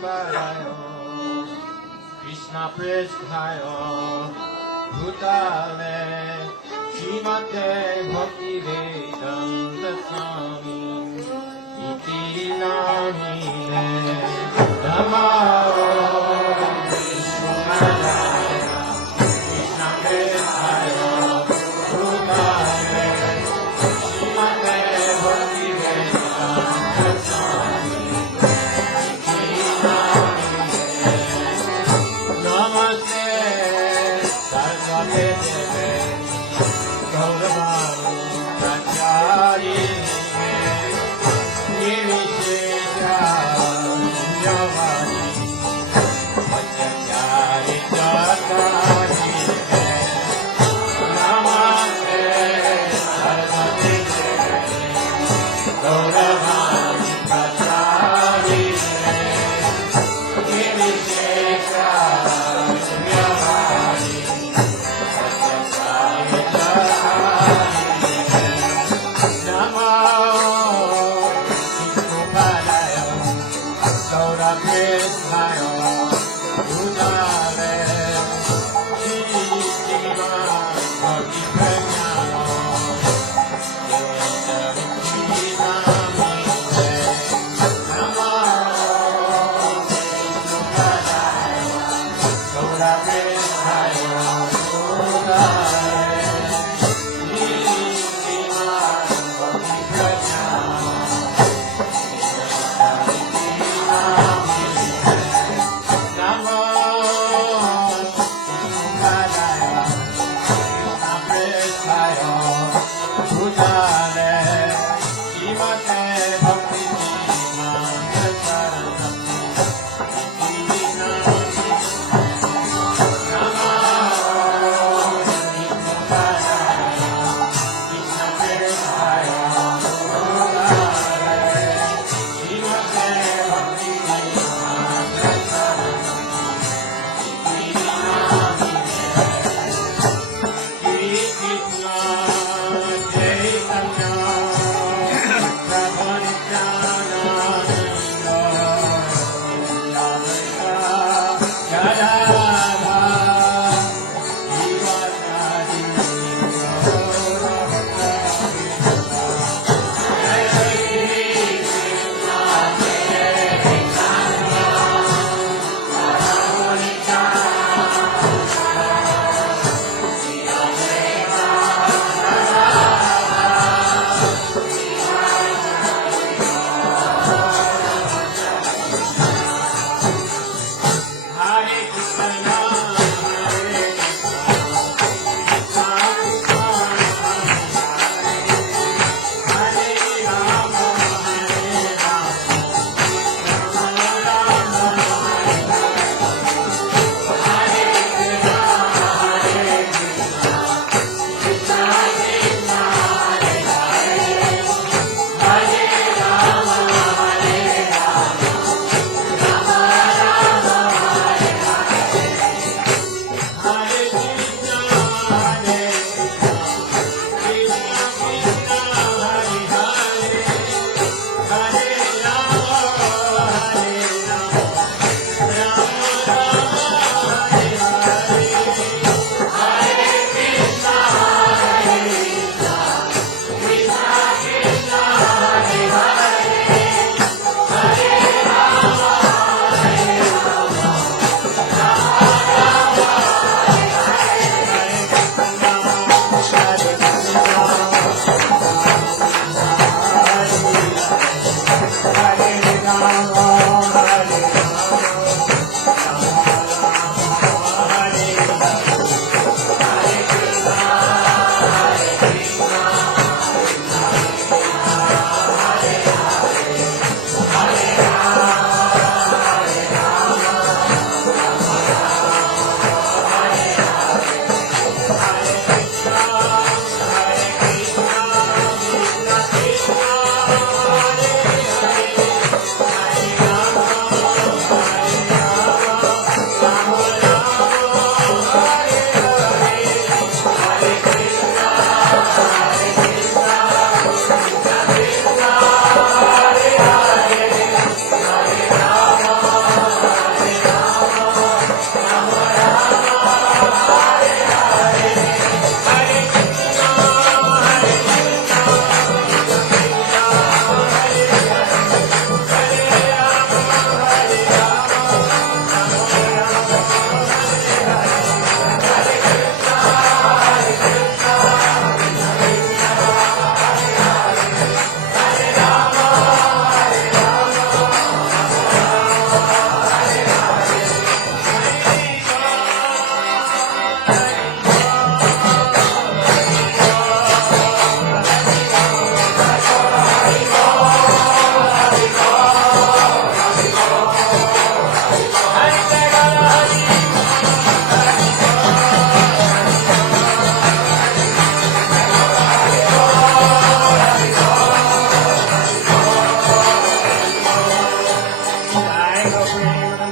Palayo Krishna Presthayo Bhutale Srimate Bhakti Vedanta Swami Iti Namine Namo Vishwanaraya Krishna Presthayo Bhutale Srimate Bhakti Vedanta Swami Namaste Saraswate Deve Gauravani Pracharine Nirvishesha Yavani Vajjacari Chakarine Namaste Saraswate Deve Gauravani Pracharine Nirvishesha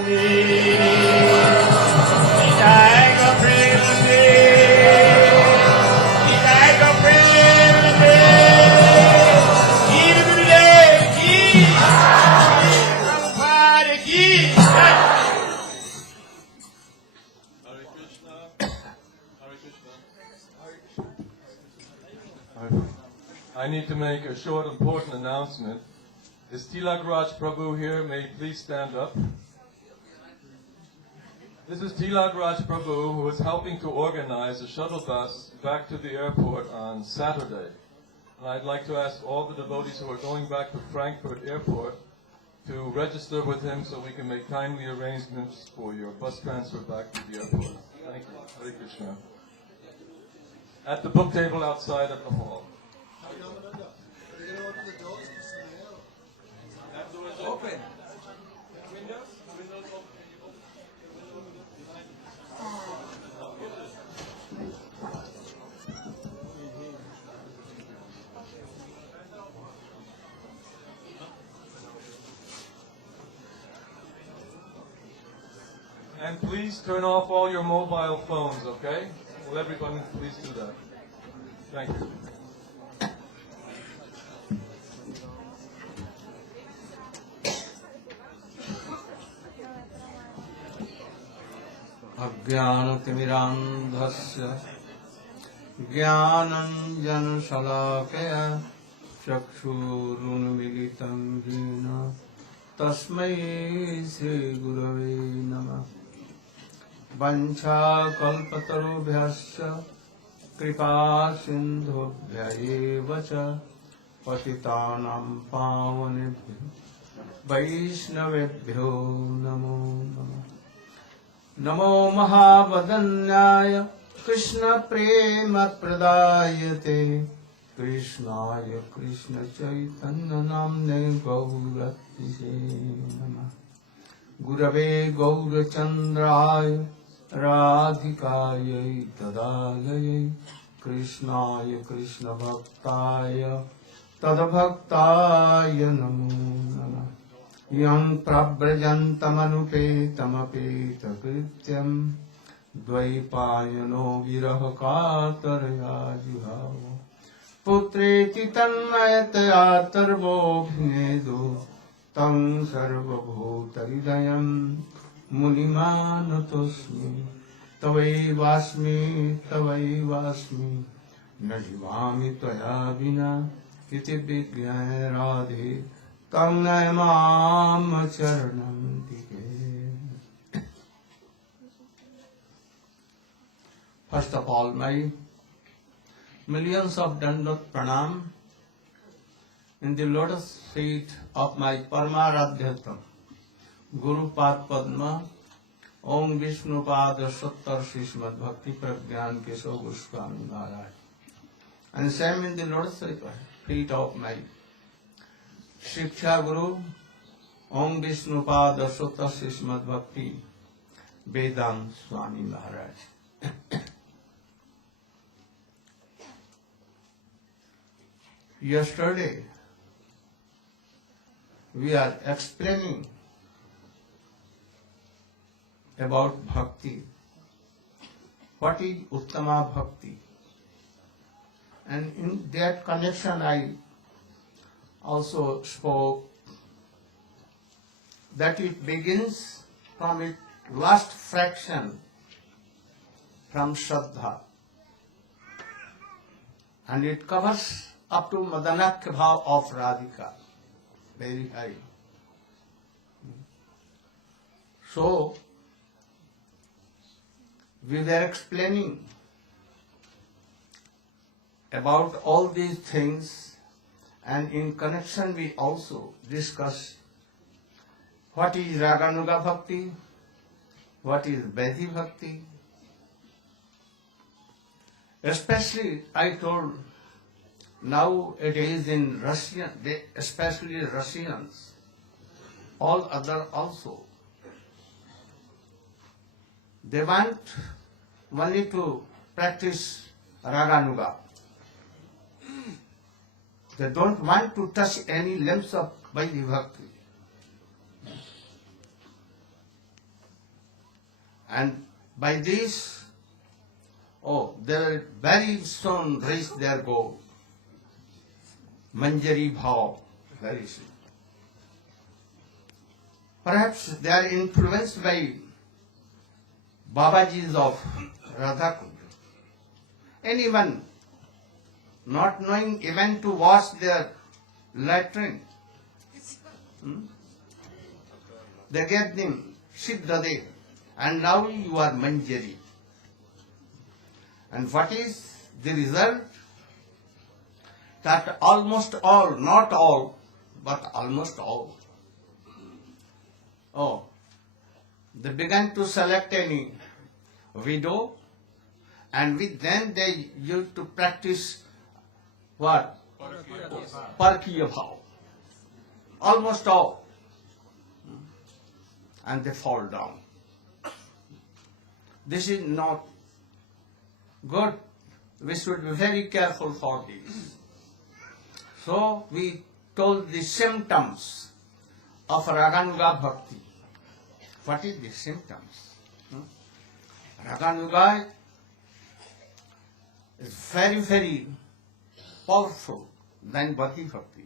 I need to make a short, important announcement. Is Tilak Raj Prabhu here? May he please stand up. This is Tilak Raj Prabhu, who is helping to organize a shuttle bus back to the airport on Saturday. And I'd like to ask all the devotees who are going back to Frankfurt Airport to register with him so we can make timely arrangements for your bus transfer back to the airport. Thank you. Hare Krishna. At the book table outside of the hall. Open. Windows open. And please turn off all your mobile phones, okay? Will everyone please do that? Thank you. अज्ञानतिमिरान्धस्य ज्ञानञ्जनशलाकया चक्षुरुन्मीलितं येन तस्मै श्रीगुरवे नमः। वञ्चाकल्पतरुभ्यश्च कृपासिन्धुभ्यैव च पतितानां पावनेभ्यो वैष्णवेभ्यो नमो नमः। नमो महावदन्याय कृष्णप्रेमप्रदायते कृष्णाय कृष्णचैतन्यनाम्ने गौरतिसे नमः। गुरवे गौरचन्द्राय राधिकायै तदालयै कृष्णाय कृष्णभक्ताय तद्भक्ताय नमो नमः। यं प्रव्रजन्तमनुपेतमपेतकृत्यं द्वैपायनो विरहकातरया जुहाव पुत्रेति तन्मयतया तर्वोऽभिनेदो तं सर्वभूतहृदयं मुनिमानतोऽस्मि। तवैवास्मि न जीवामि त्वया विना इति विज्ञाय राधे तं नमाम चरणं दिगे। First of all, my millions of dandot pranam in the lotus feet of my Paramaradhyatam, Guru Pad Padma, Om Vishnu Pada Sattar Srimad Bhakti Pragyan Keshav Goswami Maharaja. And same in the lotus feet of my Shiksha Guru, Om Vishnu Pada Sattar Srimad Bhakti Vedant Swami Maharaj. Yesterday, we are explaining about Bhakti. What is Uttama Bhakti? And in that connection, I also spoke that it begins from its last fraction from Shraddha, and it covers up to Madanakya Bhav of Radhika, very high. So, we were explaining about all these things, and in connection we also discussed what is Raganuga Bhakti, what is Vaidhi Bhakti. Especially I told, now it is in Russian, especially Russians, all other also. They want only to practice Raganuga. They don't want to touch any limbs of Vaidhi Bhakti. And by this, they will very soon reach their goal. Manjari Bhav, very soon. Perhaps they are influenced by Babajis of Radha Kund. Anyone not knowing even to wash their latrine, they get them Siddhade, and now you are Manjari. And what is the result? That almost all, not all, but almost all, they began to select any widow, and with them they used to practice what? Parkiya bhav. Almost all. And they fall down. This is not good. We should be very careful for this. So we told the symptoms of Raganuga Bhakti. What is the symptoms? Raganuga is very, very powerful than Bhakti Bhakti.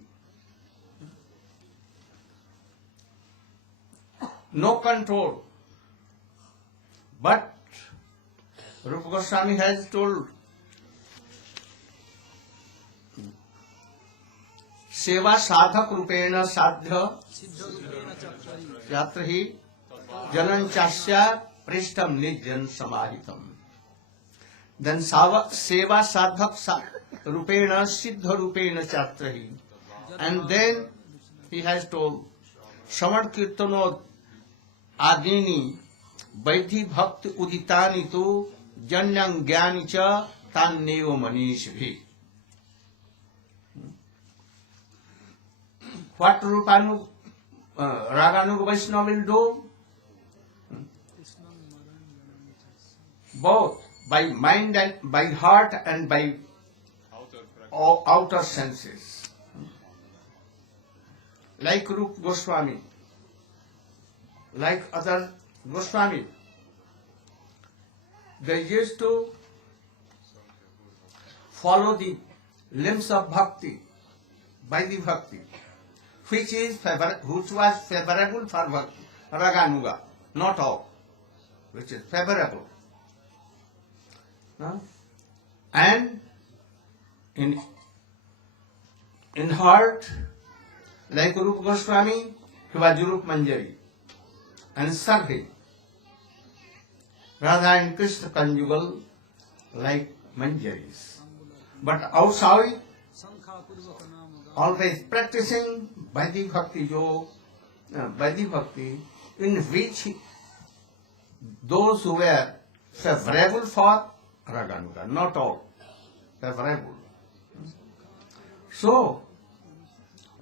No control. But Rupa Goswami has told Seva sadhak rupena sadhya yatrahi janan chasya prishtam nijjan samahitam. Then seva sadhak rupena siddha rupena chatrahi. And then he has told Shravan Kirtano Adini Vaidhi Bhakti Uditani tu Janyang Gyani cha Tan Neo Manish bhi. What Raganuga Vaishnava will do? Both by mind and by heart and by outer senses. Like Rupa Goswami, like other Goswami, they used to follow the limbs of bhakti, by the bhakti, which was favorable for bhakti, Raganuga, not all, which is favorable. And in heart, like Rupa Goswami, he was Rupa Manjari and Sarve. Radha and Krishna conjugal like Manjaris. But outside, always practicing Vaidhi Bhakti Vaidhi Bhakti, in which those who were favorable for Raganuga, not all, favorable. So,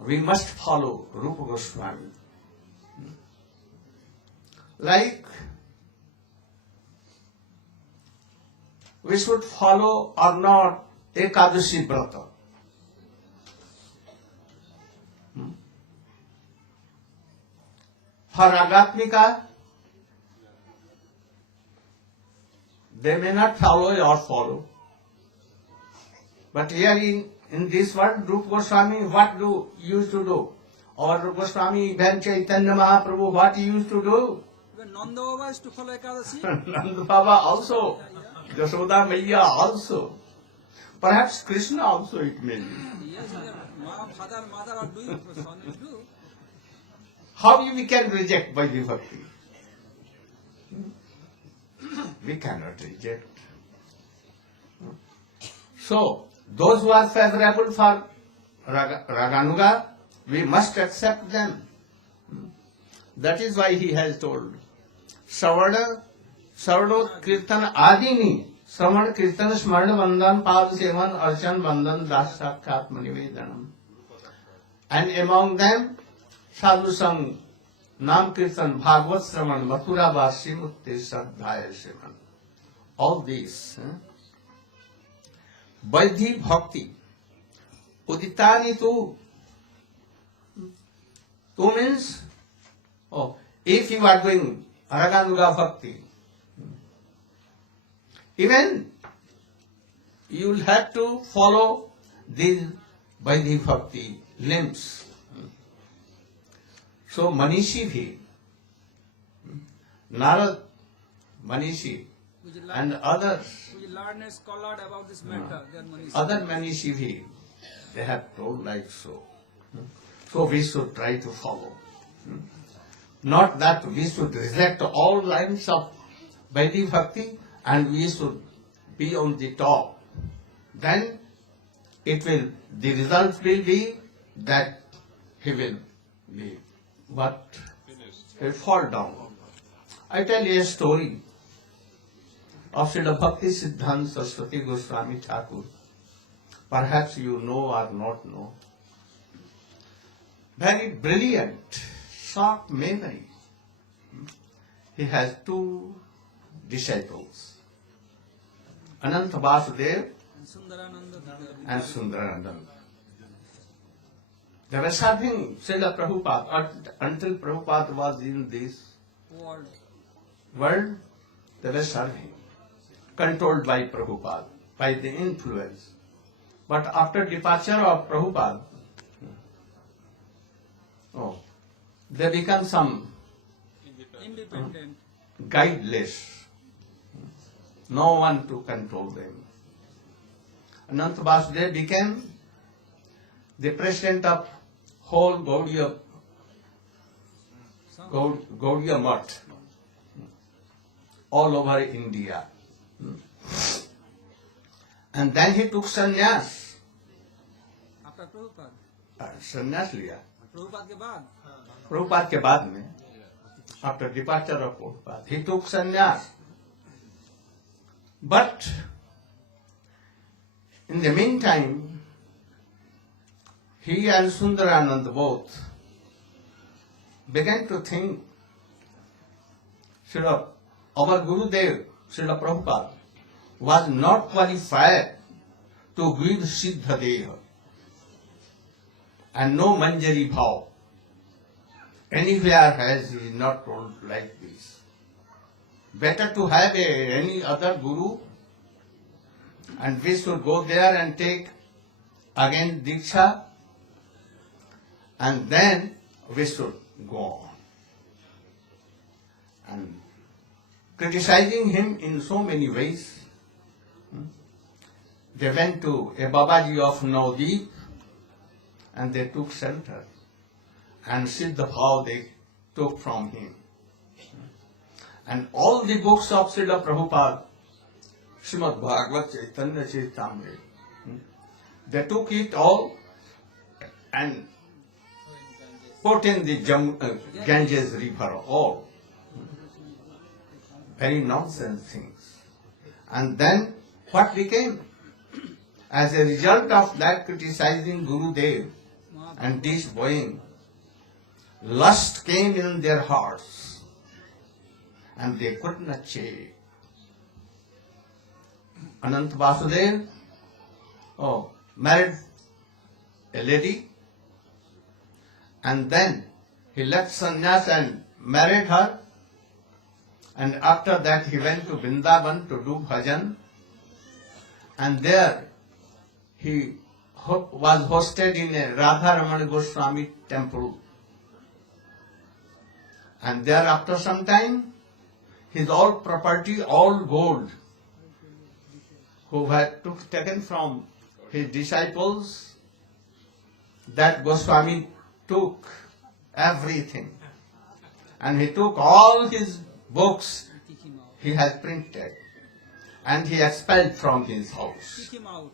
we must follow Rupa Goswami. Like we should follow or not Ekadashi Brata. For Ragatmika, they may not follow or follow. But here in this world, Rupa Goswami, what used to do? Or Rupa Goswami, even Chaitanya Mahaprabhu, what he used to do? Even Nanda Baba used to follow Ekadashi. Nanda Baba also, Yashoda Maiya also. Perhaps Krishna also it may be. Yes, father and mother are doing, son will do. How we can reject Vaidhi Bhakti? We cannot reject. So, those who are favorable for Raganuga, we must accept them. That is why he has told Savada Kirtan Adini Saman Kirtan Smarna Vandan Pad Sevan Archan Vandan Das Sakshat Manivedanam. And among them Sadhu Sang Nam Kirtan Bhagavad Sraman Mathura Vasi Mukti Sadhaya Sevan. All these Vaidhi Bhakti Uditani tu means if you are doing Raganuga Bhakti, Even you will have to follow these Vaidhi Bhakti limbs. So Manishi bhi, Narad, Manishi, and others, which learned scholar about this matter, they are Manishi. other Manishi bhi, they have told like so. So we should try to follow. Not that we should reject all lines of Vaidhi Bhakti and we should be on the top. Then the result will be that he will be what? He will fall down. I tell you a story of Srila Bhakti Siddhanta Saraswati Goswami Thakur. Perhaps you know or not know. Very brilliant, sharp memory. He has two disciples, Ananta Vasudev and Sundarananda. They were serving Srila Prabhupada until Prabhupada was in this world. They were serving, controlled by Prabhupada, by the influence. But after departure of Prabhupada, they become some Independent. guideless. No one to control them. Ananta Vasudev became the president of whole Gaudiya Math all over India. And then he took sannyas. After Prabhupada. Sannyas liya. Prabhupada के बाद. Prabhupada के बाद में, after departure of Prabhupada, he took sannyas. But in the meantime, he and Sundarananda both began to think, Srila, our Gurudev, Srila Prabhupada, was not qualified to give Siddha Deha and no Manjari Bhav. Anywhere has he not told like this. Better to have any other Guru and we should go there and take again Diksha and then we should go on. And criticizing him in so many ways, they went to a Babaji of Navdeep and they took shelter and Siddha Bhav they took from him. And all the books of Srila Prabhupada, Srimad Bhagavad Chaitanya Charitamrita, they took it all and put in the Ganges river, all. Very nonsense things. And then what became? As a result of that criticizing Gurudev and disbowing, lust came in their hearts and they could not change. Ananta Vasudev married a lady and then he left sannyas and married her, and after that he went to Vrindavan to do bhajan, and there he was hosted in a Narayana Goswami temple. And there after some time, his all property, all gold, who had taken from his disciples, that Goswami took everything. And he took all his books he had printed and he expelled from his house. Kick him out.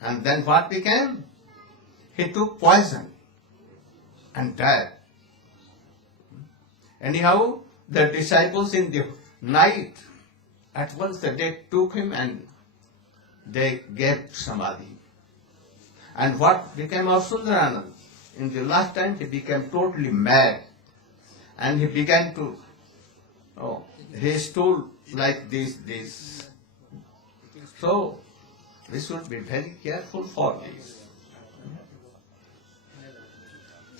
And then what became? He took poison and died. Anyhow, the disciples in the night, at once they took him and they gave samadhi. And what became of Sundarananda? In the last time he became totally mad and he began to, he stood like this. So, we should be very careful for this.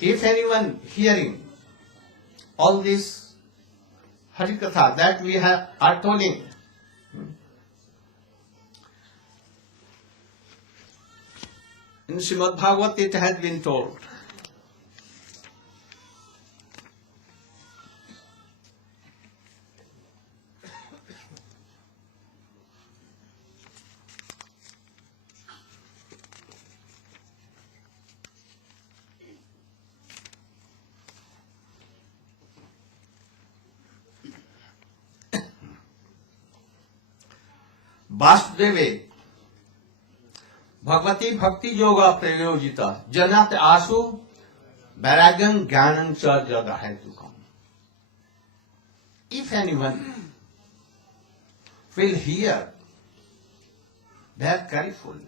If anyone hearing all this Harikatha that we are telling, In Srimad Bhagavat it has been told. Vasudeve Bhagavati Bhakti Yoga Prayojita Janat Asu Vairagam Jnanam Cha Jagahetukam. If anyone will hear very carefully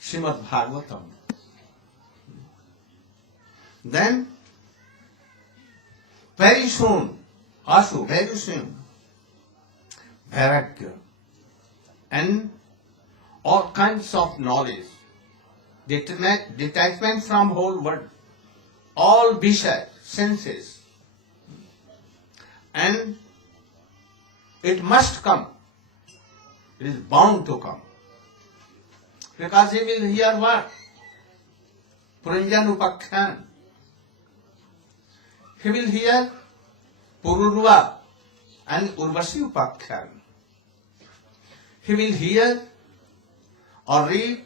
Srimad Bhagavatam, then very soon, Vairagya and all kinds of knowledge, detachment from whole world, all visaya, senses, and it must come. It is bound to come. Because he will hear what? Puranjan Upakhyan. He will hear Pururva and Urvasi Upakhyan. He will hear or read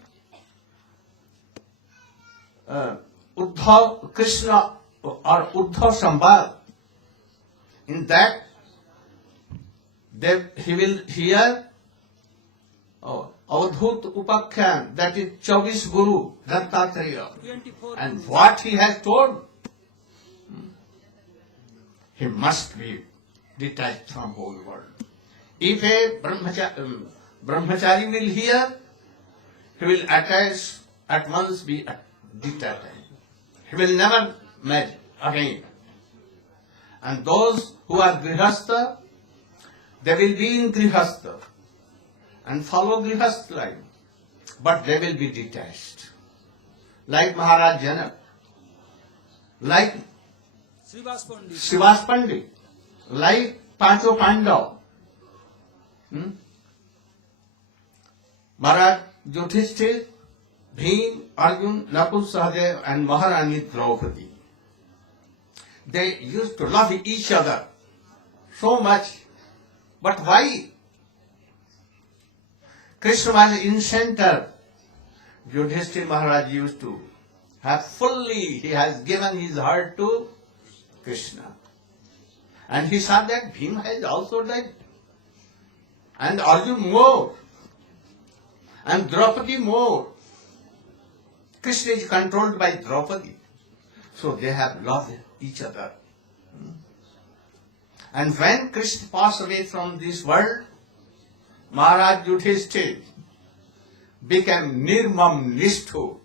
Uddhav Krishna or Uddhav Sambhal. In that, he will hear Avadhut Upakhyan, that is Chavis Guru, Dattatreya. 24 And what he has told, he must be detached from whole world. If a brahmachari will hear, he will at once be detached. He will never marry again. And those who are grihastha, they will be in grihastha and follow grihastha life, but they will be detached. Like Maharaj Janak, like Srivas Pandit. Srivas Pandit, like Pancho Pandav, Maharaj Yudhishthir, Bhim, Arjun, Nakul, Sahadev and Maharani Draupadi. They used to love each other so much. But why? Krishna was in center. Yudhishthir Maharaj used to have fully, he has given his heart to Krishna. And he saw that Bhima has also died. And Arjun more. And Draupadi more. Krishna is controlled by Draupadi. So they have loved each other. And when Krishna passed away from this world, Maharaj Yudhishthir became Nirmam Nishthu.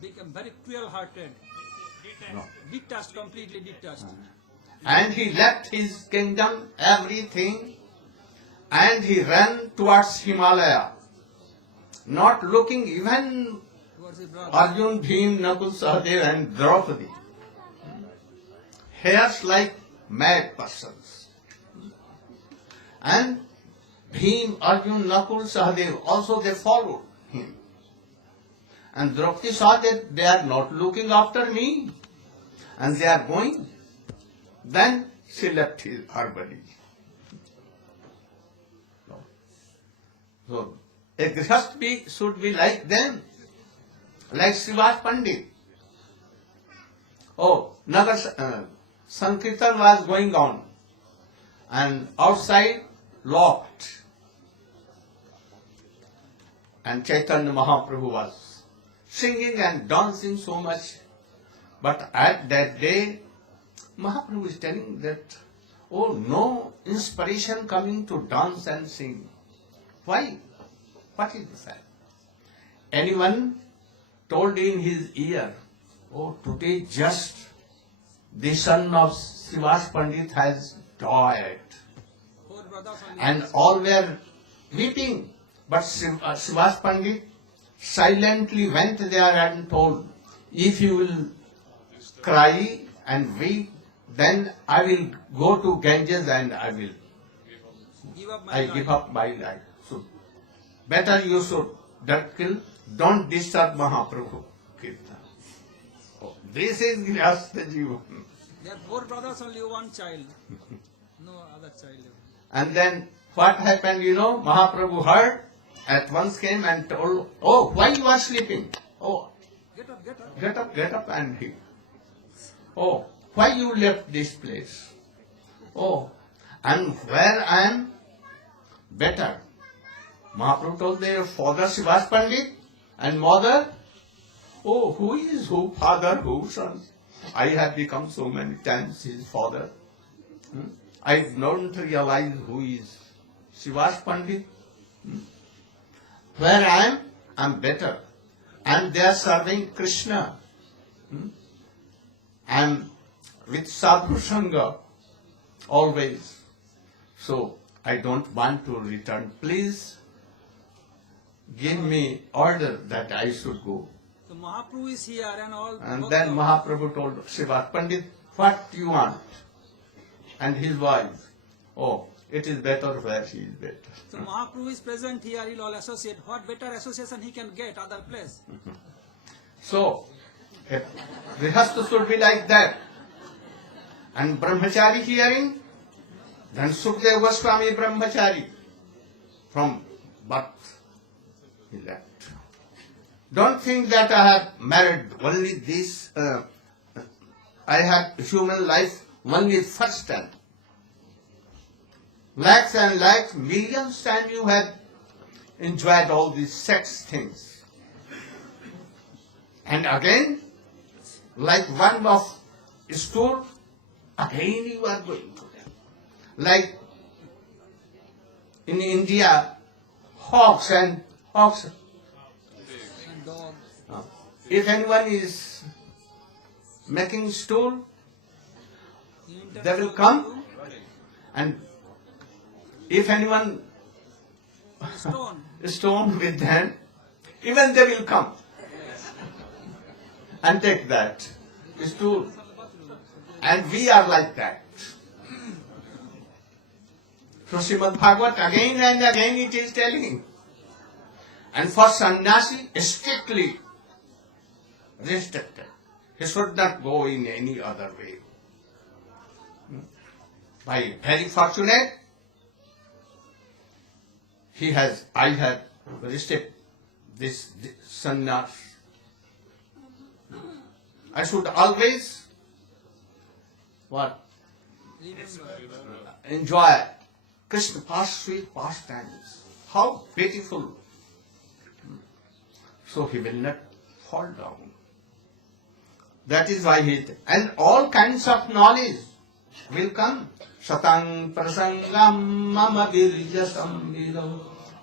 Became very cruel-hearted. Detached, completely detached. And he left his kingdom, everything, and he ran towards Himalaya, not looking even Towards his brother. Arjun, Bhim, Nakul, Sahadev and Draupadi. Hairs like mad persons. And Bhim, Arjun, Nakul, Sahadev, also they followed him. And Draupadi saw that they are not looking after me, and they are going. Then she left her body. So, a grihastha should be like them, like Srivas Pandit. Nagar Sankirtan was going on, and outside locked. And Chaitanya Mahaprabhu was singing and dancing so much. But at that day, Mahaprabhu is telling that, oh, no inspiration coming to dance and sing. Why? What is that? Anyone told in his ear, oh, today just the son of Srivas Pandit has died. Four brothers only. And all were weeping. But Srivas Pandit silently went there and told, if you will cry and weep, then I will go to Ganges and I Give up my give life. up my life. So better you should not kill don't disturb Mahaprabhu Kirtan. Oh, this is Grihastha Jivan. They have 4 brothers, only one child. No other child. And then what happened, Mahaprabhu heard, at once came and told, oh, why you are sleeping? Oh, Get up, get up. get up and he. Oh, why you left this place? Oh, and where I am better. Mahaprabhu told their father Srivas Pandit and mother, oh, who is who, father, who, son? I have become so many times his father. I don't realize who is Srivas Pandit. Where I am better. And they are serving Krishna. I am with Sadhu Sangha always. So I don't want to return. Please give me order that I should go. So Mahaprabhu is here and all. And then Mahaprabhu told Srivas Pandit, what do you want? And his wife, oh, it is better where he is better. So Mahaprabhu is present here, he'll all associate. What better association he can get other place? So, Grihastha should be like that. And Brahmachari hearing, then Sukadeva Goswami Brahmachari from birth he left. Don't think that I have married only this, I have human life only first time. Lakhs and lakhs, millions times you have enjoyed all these sex things. And again, like one of stool, again you are going to them. Like in India, hawks. And dog. If anyone is making stool, they will come, and if anyone stone with them, even they will come and take that stool. And we are like that. So Srimad Bhagavat again and again it is telling. And for sannyasi, strictly restricted. He should not go in any other way. By very fortunate, I have received this sannyas. I should always enjoy Krishna sweet pastimes. How beautiful. So he will not fall down. That is why and all kinds of knowledge will come. Satang prasangam mama virja samvidam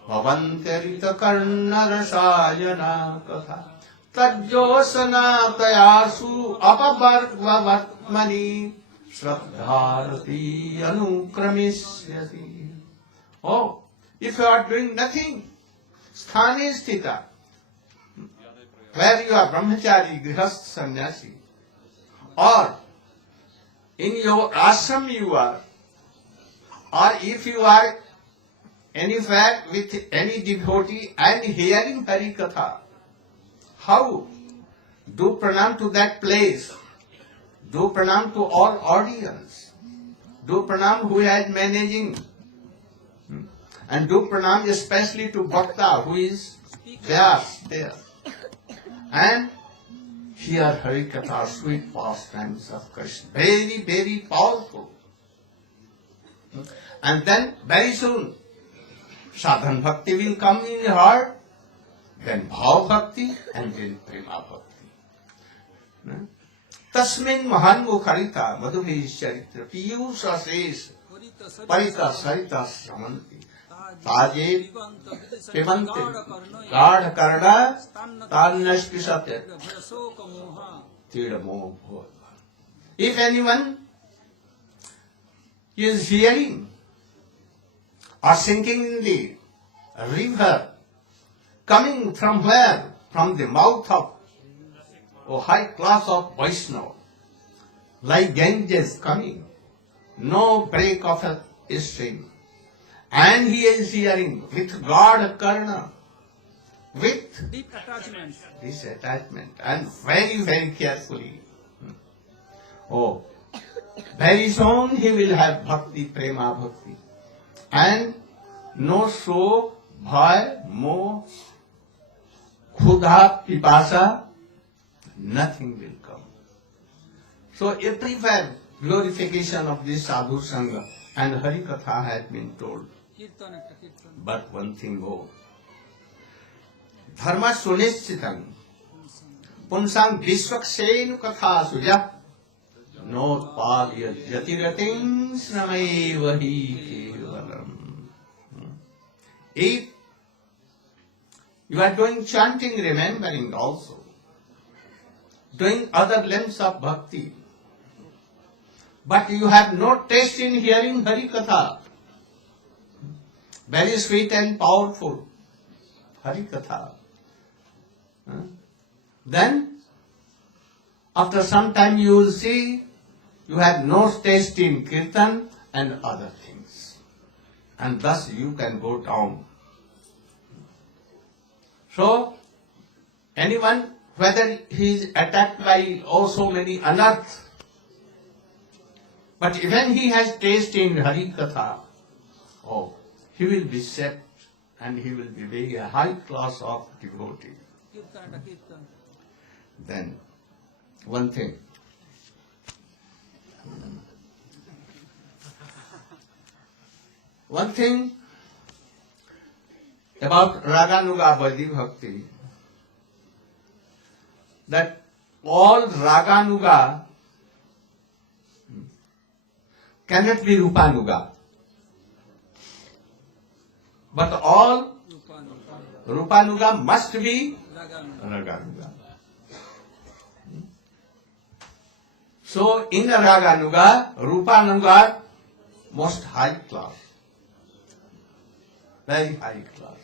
bhavantarita karna rasayana katha tajjosana tayasu apavargva vatmani shraddharati anukramisyati. Oh, if you are doing nothing, sthane sthita, where you are brahmachari, grihastha, sannyasi, or in your ashram you are, or if you are anywhere with any devotee and hearing Hari Katha, how? Do pranam to that place. Do pranam to all audience. Do pranam who is managing. And do pranam especially to Bhakta who is there. And hear Hari Katha, sweet pastimes of Krishna. Very, very powerful. And then very soon, sadhan bhakti will come in your heart, then bhav bhakti, and then prema bhakti. Tasmin mahan mukharita madhubhi charitra piyusha sesh parita sarita samanti taje pivante gad karna tannaspishate tidamo bhava. If anyone is hearing or sinking in the river, coming from where? From the mouth of a high class of Vaishnava, like Ganges coming, no break of a stream. And he is hearing with God Karna, with deep attachment. this attachment, and very, very carefully. Oh, very soon he will have bhakti, prema bhakti. And no so, bhai, moh, khudha, pipasa, nothing will come. So everywhere glorification of this sadhu sangha and Hari Katha has been told. Kirtan ekta kirtan. But one thing more. Dharma sunishchitam. Punsang vishwaksenu katha suja. No palya jatirating snamai vahi kevalam. If you are doing chanting, remembering also, doing other limbs of bhakti, but you have no taste in hearing Hari Katha, very sweet and powerful Hari Katha, then after some time you will see you have no taste in kirtan and other things, and thus you can go down. So anyone, whether he is attacked by so many anarthas, but even he has taste in Hari Katha, oh, he will be saved and he will be very high class of devotee. Kirtan ekta kirtan. Then, one thing. One thing about Raganuga Bhakti Bhakti, that all Raganuga cannot be Rupanuga, but all Rupanuga must be Raganuga. So in Raganuga, Rupanuga most high class, very high class.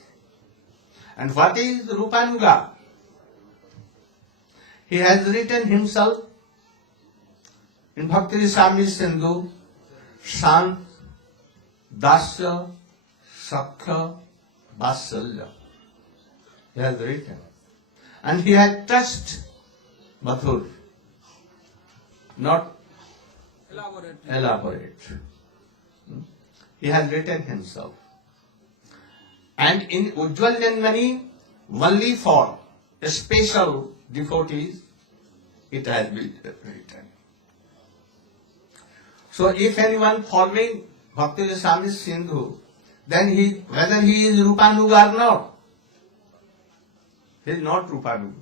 And what is Rupanuga? He has written himself in Bhakti Sami Sindhu, Sant, Dasya, Sakha, Vasalya. He has written. And he has touched Mathur, not elaborate. He has written himself. And in Ujjwal Janmani, only for special devotees, it has been written. So if anyone following Bhakti Swami Sindhu, then whether he is Rupanuga or not, he is not Rupanuga.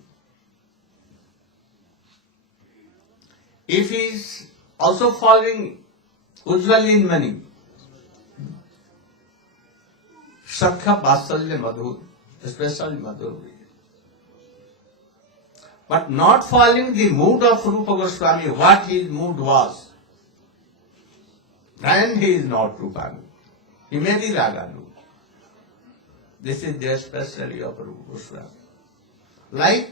If he is also following Ujjwal Janmani, Sakha Vasalya Madhur, especially Madhur. But not following the mood of Rupa Goswami, what his mood was, then he is not Rupanu. He may be Raganu. This is the speciality of Rupa Goswami. Like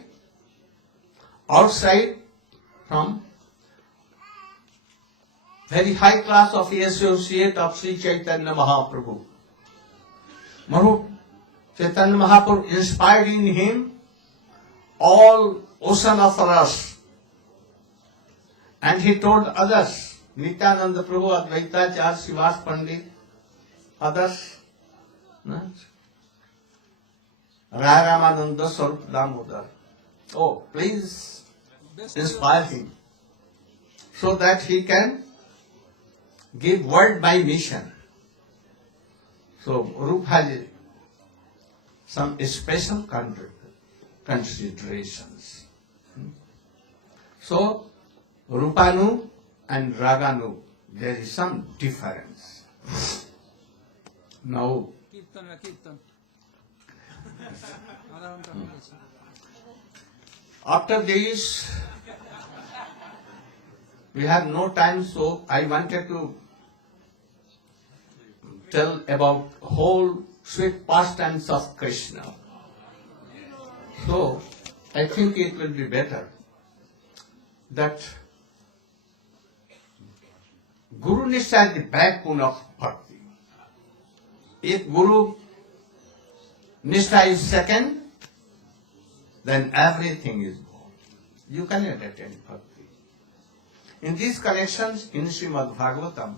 outside from very high class of the associate of Sri Chaitanya Mahaprabhu. Chaitanya Mahaprabhu inspired in him all ocean of rasa. And he told others, Nityananda Prabhu, Advaita Char, Srivas Pandit, others, Ramananda Sarup Damodar. Oh, please inspire him so that he can give word by mission. So Rupa has some special considerations. So Rupanu and Raganu, there is some difference. Now, Kirtan na kirtan. after this, we have no time, so I wanted to tell about whole sweet pastimes of Krishna. So, I think it will be better that Guru Nishtha is the backbone of Bhakti. If Guru Nishtha is second, then everything is gone. You cannot attain bhakti. In these connections, in Srimad Bhagavatam,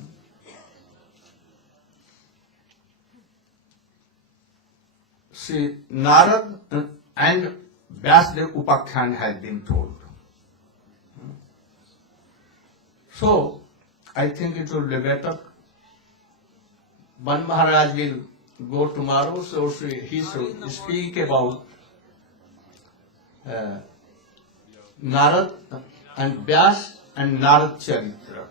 Sri Narad and Vyasdev Upakhyan has been told. So, I think it will be better. Ban Maharaj will go tomorrow, so he should speak about Narad and Vyas and Narad Charitra.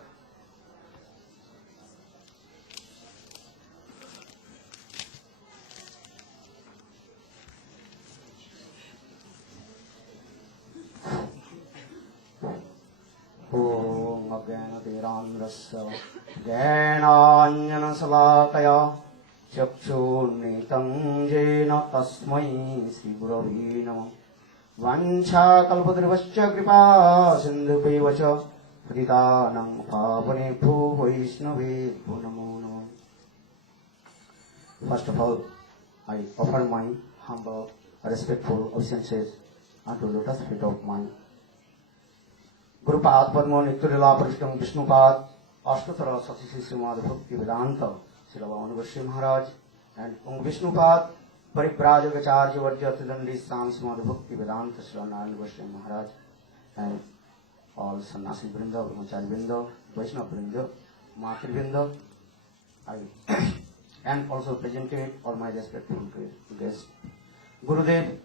ॐ अज्ञानतिरान्ध्रस्य ज्ञानाञ्जनशलाकया चक्षुर्नितं येन तस्मै श्रीगुरवे नमः वाञ्छाकल्पतरुश्च कृपा सिन्धुभैव च पतितानां पावनेभ्यो वैष्णवेभ्यो नमो नमः. First of all, I offer my humble, respectful obeisances unto lotus feet of my Gurupaad Padmo Nityalila Parishtam Vishnupad Ashtotara Sasi Srimad Bhakti Vedanta Srila Gurudeva Maharaj and Vishnupad Pariprajagacharya Vajjatidandi Sam Srimad Bhakti Vedanta Srila Narayana Goswami Maharaja and all Sannyasi Vrinda, Brahmachari Vrinda, Vaishnava Vrinda, Matri Vrinda, and also presented all my respectful guests. Gurudev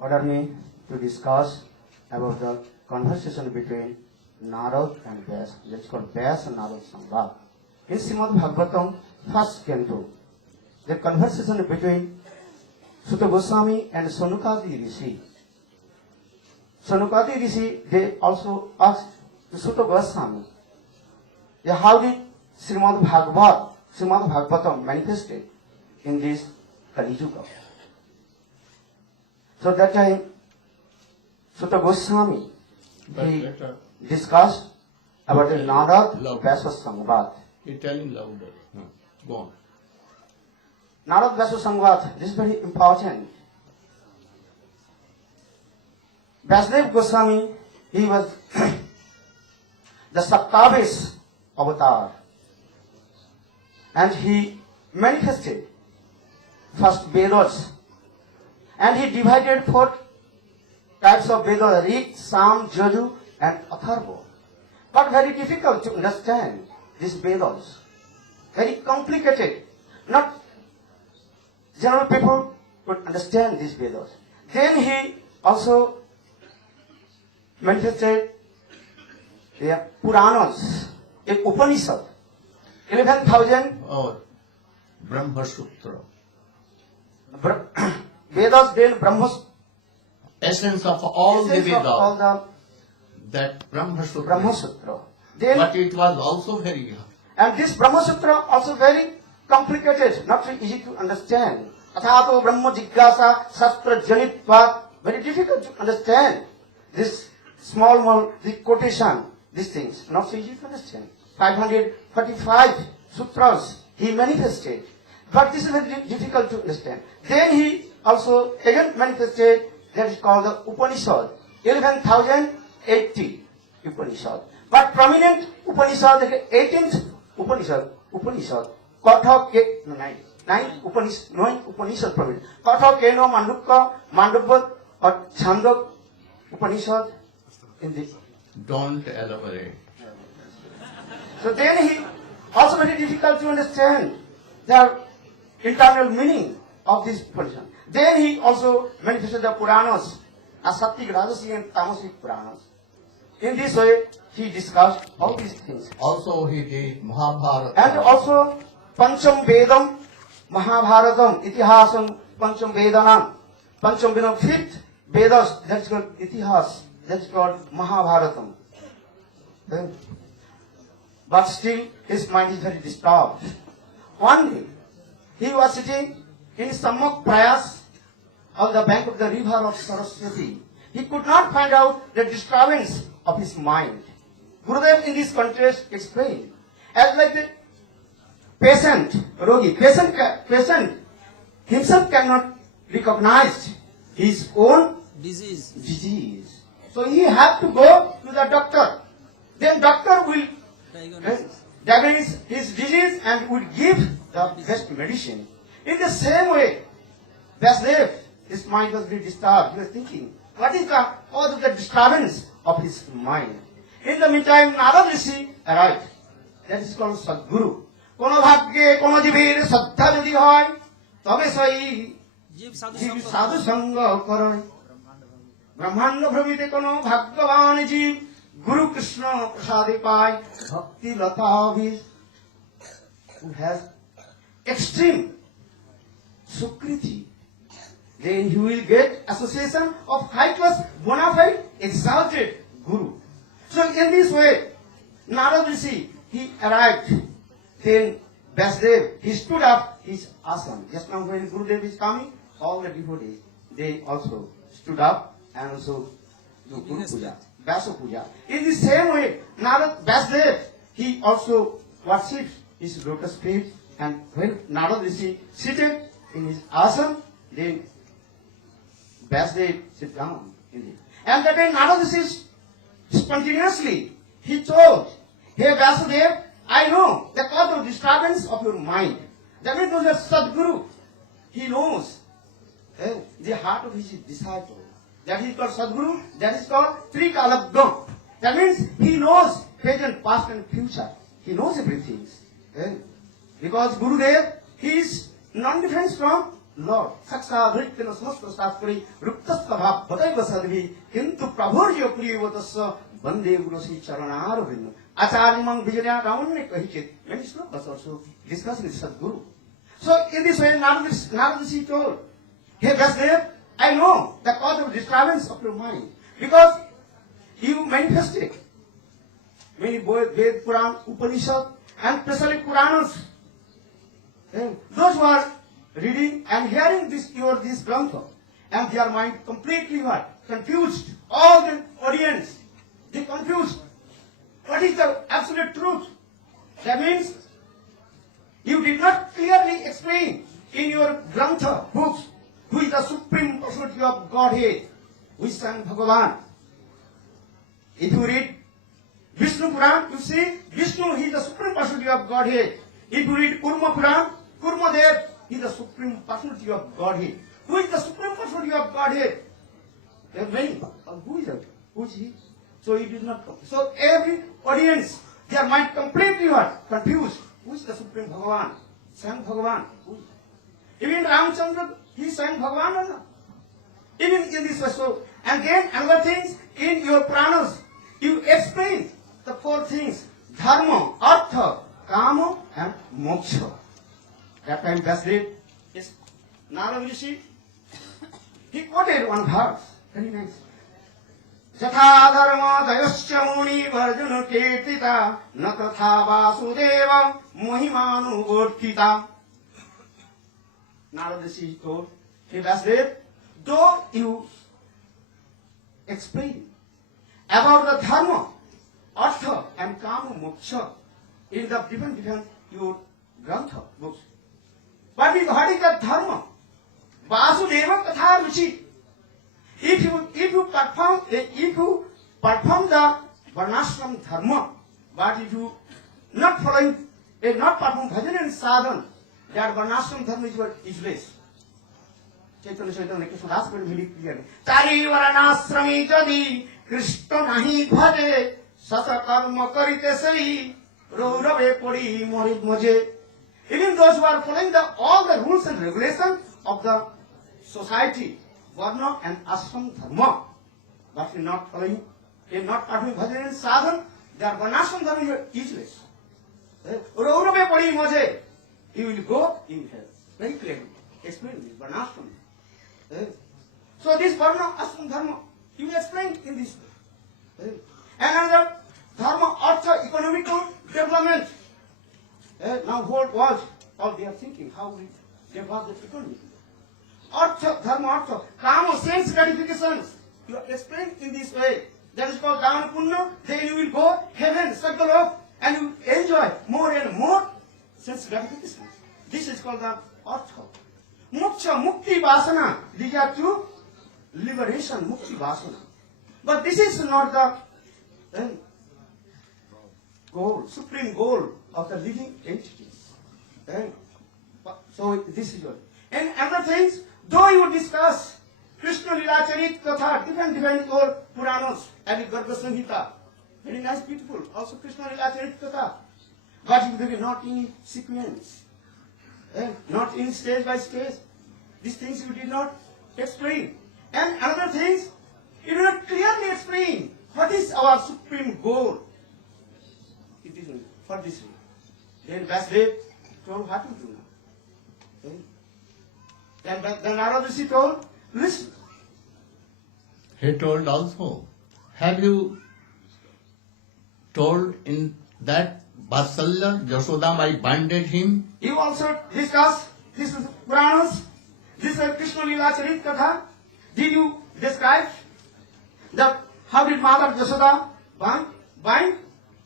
ordered me to discuss about the conversation between Narad and Vyas. That's called Vyas and Narad Samvad. In Srimad Bhagavatam, first canto, the conversation between Sutta Goswami and Sanukadi Rishi. Sanukadi Rishi, they also asked to Sutta Goswami, how did Srimad Bhagavatam manifested in this Kali Yuga? So that time, Sutta Goswami, he discussed about the Narad Vyasa Samvad. He's telling louder. Go on. Narad Vyasa Samvad, this is very important. Vyasdev Goswami, he was the Saptavis avatar, and he manifested first Vedas, and he divided 4 types of Vedas: Rig, Sam, Jaju and Atharva. But very difficult to understand these Vedas. Very complicated. Not general people could understand these Vedas. Then he also manifested the Puranas, a Upanishad, 11,000 Or Brahma Sutra. Vedas, then Brahma Essence of all the essence of Vedas. all the That Brahma Sutra. Brahma Sutra. Then, But it was also very and this Brahma Sutra also very complicated, not very easy to understand. Athato Brahma Jigyasa Shastra Janitva, very difficult to understand. This small the quotation, these things, not so easy to understand. 545 sutras he manifested, but this is very difficult to understand. Then he also again manifested, that is called the Upanishad, 11,080 Upanishad. But prominent Upanishad, the 18th Upanishad, Katha Ke, 9 Upanishad prominent. Katha Keno Mandukya, Mandukya or Chandok Upanishad in this. Don't elaborate. So then he also very difficult to understand the internal meaning of this Upanishad. Then he also manifested the Puranas, Sattvic, Rajasic and Tamasic Puranas. In this way, he discussed all these things. Also he did Mahabharata. And also Pancham Vedam, Mahabharatam, Itihasam, Pancham Vedanam. Pancham Vedam, 5th Vedas, that's called Itihas, that's called Mahabharatam. Then, but still his mind is very disturbed. One day, he was sitting in Sammak Prayas on the bank of the river of Saraswati. He could not find out the disturbance of his mind. Gurudev in this context explained, as like the patient, Rogi, patient himself cannot recognize his own Disease. disease. So he had to go to the doctor. Then doctor will Diagnosis. diagnose his disease and would give the best medicine. In the same way, Vasudev, his mind was very disturbed. He was thinking, what is the cause of the disturbance of his mind? In the meantime, Narada Rishi arrived. That is called Sadguru. কোন ভাগ্যে কোন জীবের শ্রদ্ধা যদি হয় তবে সেই জীব সাধু জীব সঙ্গ সাধু সঙ্গ করে ব্রহ্মাণ্ড ভ্রমিতে কোন ভাগ্যবান জীব গুরু কৃষ্ণ প্রসাদে পায় ভক্তি লতা who has extreme sukriti, then he will get association of high class bona fide exalted guru. So in this way, Narada Rishi, he arrived. Then Vasudev, he stood up his asana. Just now when Gurudev is coming, all the devotees, they also stood up and also do Guru Puja, Vyasa Puja. In the same way, Narada Vasudev, he also worships his lotus feet, and when Narada Rishi seated in his asana, then Vasudev sit down in it. And that day Narada Rishi spontaneously, he told, hey Vasudev, I know the cause of disturbance of your mind. That means the Sadguru, he knows the heart of his disciple. That is called Sadguru, that is called Trikalabdam. That means he knows present, past and future. He knows everything. Because Gurudev, he is non-different from Lord. Saksa Dhrittena Samasta Shastri Ruptastabha Bhataiva Sadvi Kintu Prabhurya Priyavatasa Bande Guru Sri Charanaravinda. Acharya Mang Vijaya Raman ne kahi many slokas also discussed with Sadguru. So in this way, Narada Rishi told, hey Vasudev, I know the cause of disturbance of your mind because you manifested many Ved, Puran, Upanishad and especially Puranas. Those who are reading and hearing this grantha and their mind completely what? Confused. All the audience, they confused. What is the absolute truth? That means you did not clearly explain in your grantha books who is the supreme personality of Godhead, who is Sang Bhagavan. If you read Vishnu Puran, you see Vishnu, he is the supreme personality of Godhead. If you read Kurma Puran, Kurma Dev, he is the supreme personality of Godhead. Who is the supreme personality of Godhead? There are many. Who is that? Who is he? So he did not come. So every audience, their mind completely what? Confused. Who is the supreme Bhagavan? Sang Bhagavan. Who is? Even Ramchandra, he sang Bhagavan or not? Even in this way. So, and then another things, in your Puranas, you explain the four things. Dharma, Artha, Kama and Moksha. That time Vasudev is Narada Rishi. He quoted one verse. Very nice. यथा धर्म दयश्च मुनि वर्जुन कीर्तिता न तथा Vasudev महिमानुवर्तिता. Narada Rishi told, hey Vasudev, though you explain about the dharma, artha and kama moksha in the different your grantha books, what is the dharma? Vasudeva katha ruchi. If you perform the varnashram dharma, but if you not perform bhajan and sadhan, that varnashram dharma is useless. Chaitanya Chaitanya Krishna Das very clearly. Tari varnashrami jadi Krishna nahi bhare sasa karma karite sai raurave podi morid moje. Even those who are following all the rules and regulations of the society, Varna and Ashram Dharma, but in not following, in not performing bhajan and sadhan, their varnashram dharma is useless. Raurave podi moje. You will go in hell. Very clearly. Explain this varnashram. So this varna ashram dharma, you explain in this way. Another dharma, artha, economical development. Now whole world, all they are thinking, how we develop the economy. Artha, dharma, artha, kama, sense gratifications. You explain in this way. That is called dana punna. Then you will go heaven, circle of, and you enjoy more and more sense gratifications. This is called the artha. Moksha, mukti, vasana. These are two liberation, mukti vasana. But this is not the goal, supreme goal of the living entity. So this is what. And other things, though you discuss Krishna Lila Charit Katha, different your Puranas, and Garbha Samhita, very nice, beautiful. Also Krishna Lila Charit Katha, but you do not in sequence, not in stage by stage. These things you did not explain. And other things, you did not clearly explain what is our supreme goal. It is for this way. Then Vasudev told what to do now. Then Narada Rishi told, listen. He told also, have you told in that Vatsalya, Jasodam, I binded him? You also discuss this is Puranas, this is Krishna Lila Charit Katha. Did you describe how did Mother Jasoda bind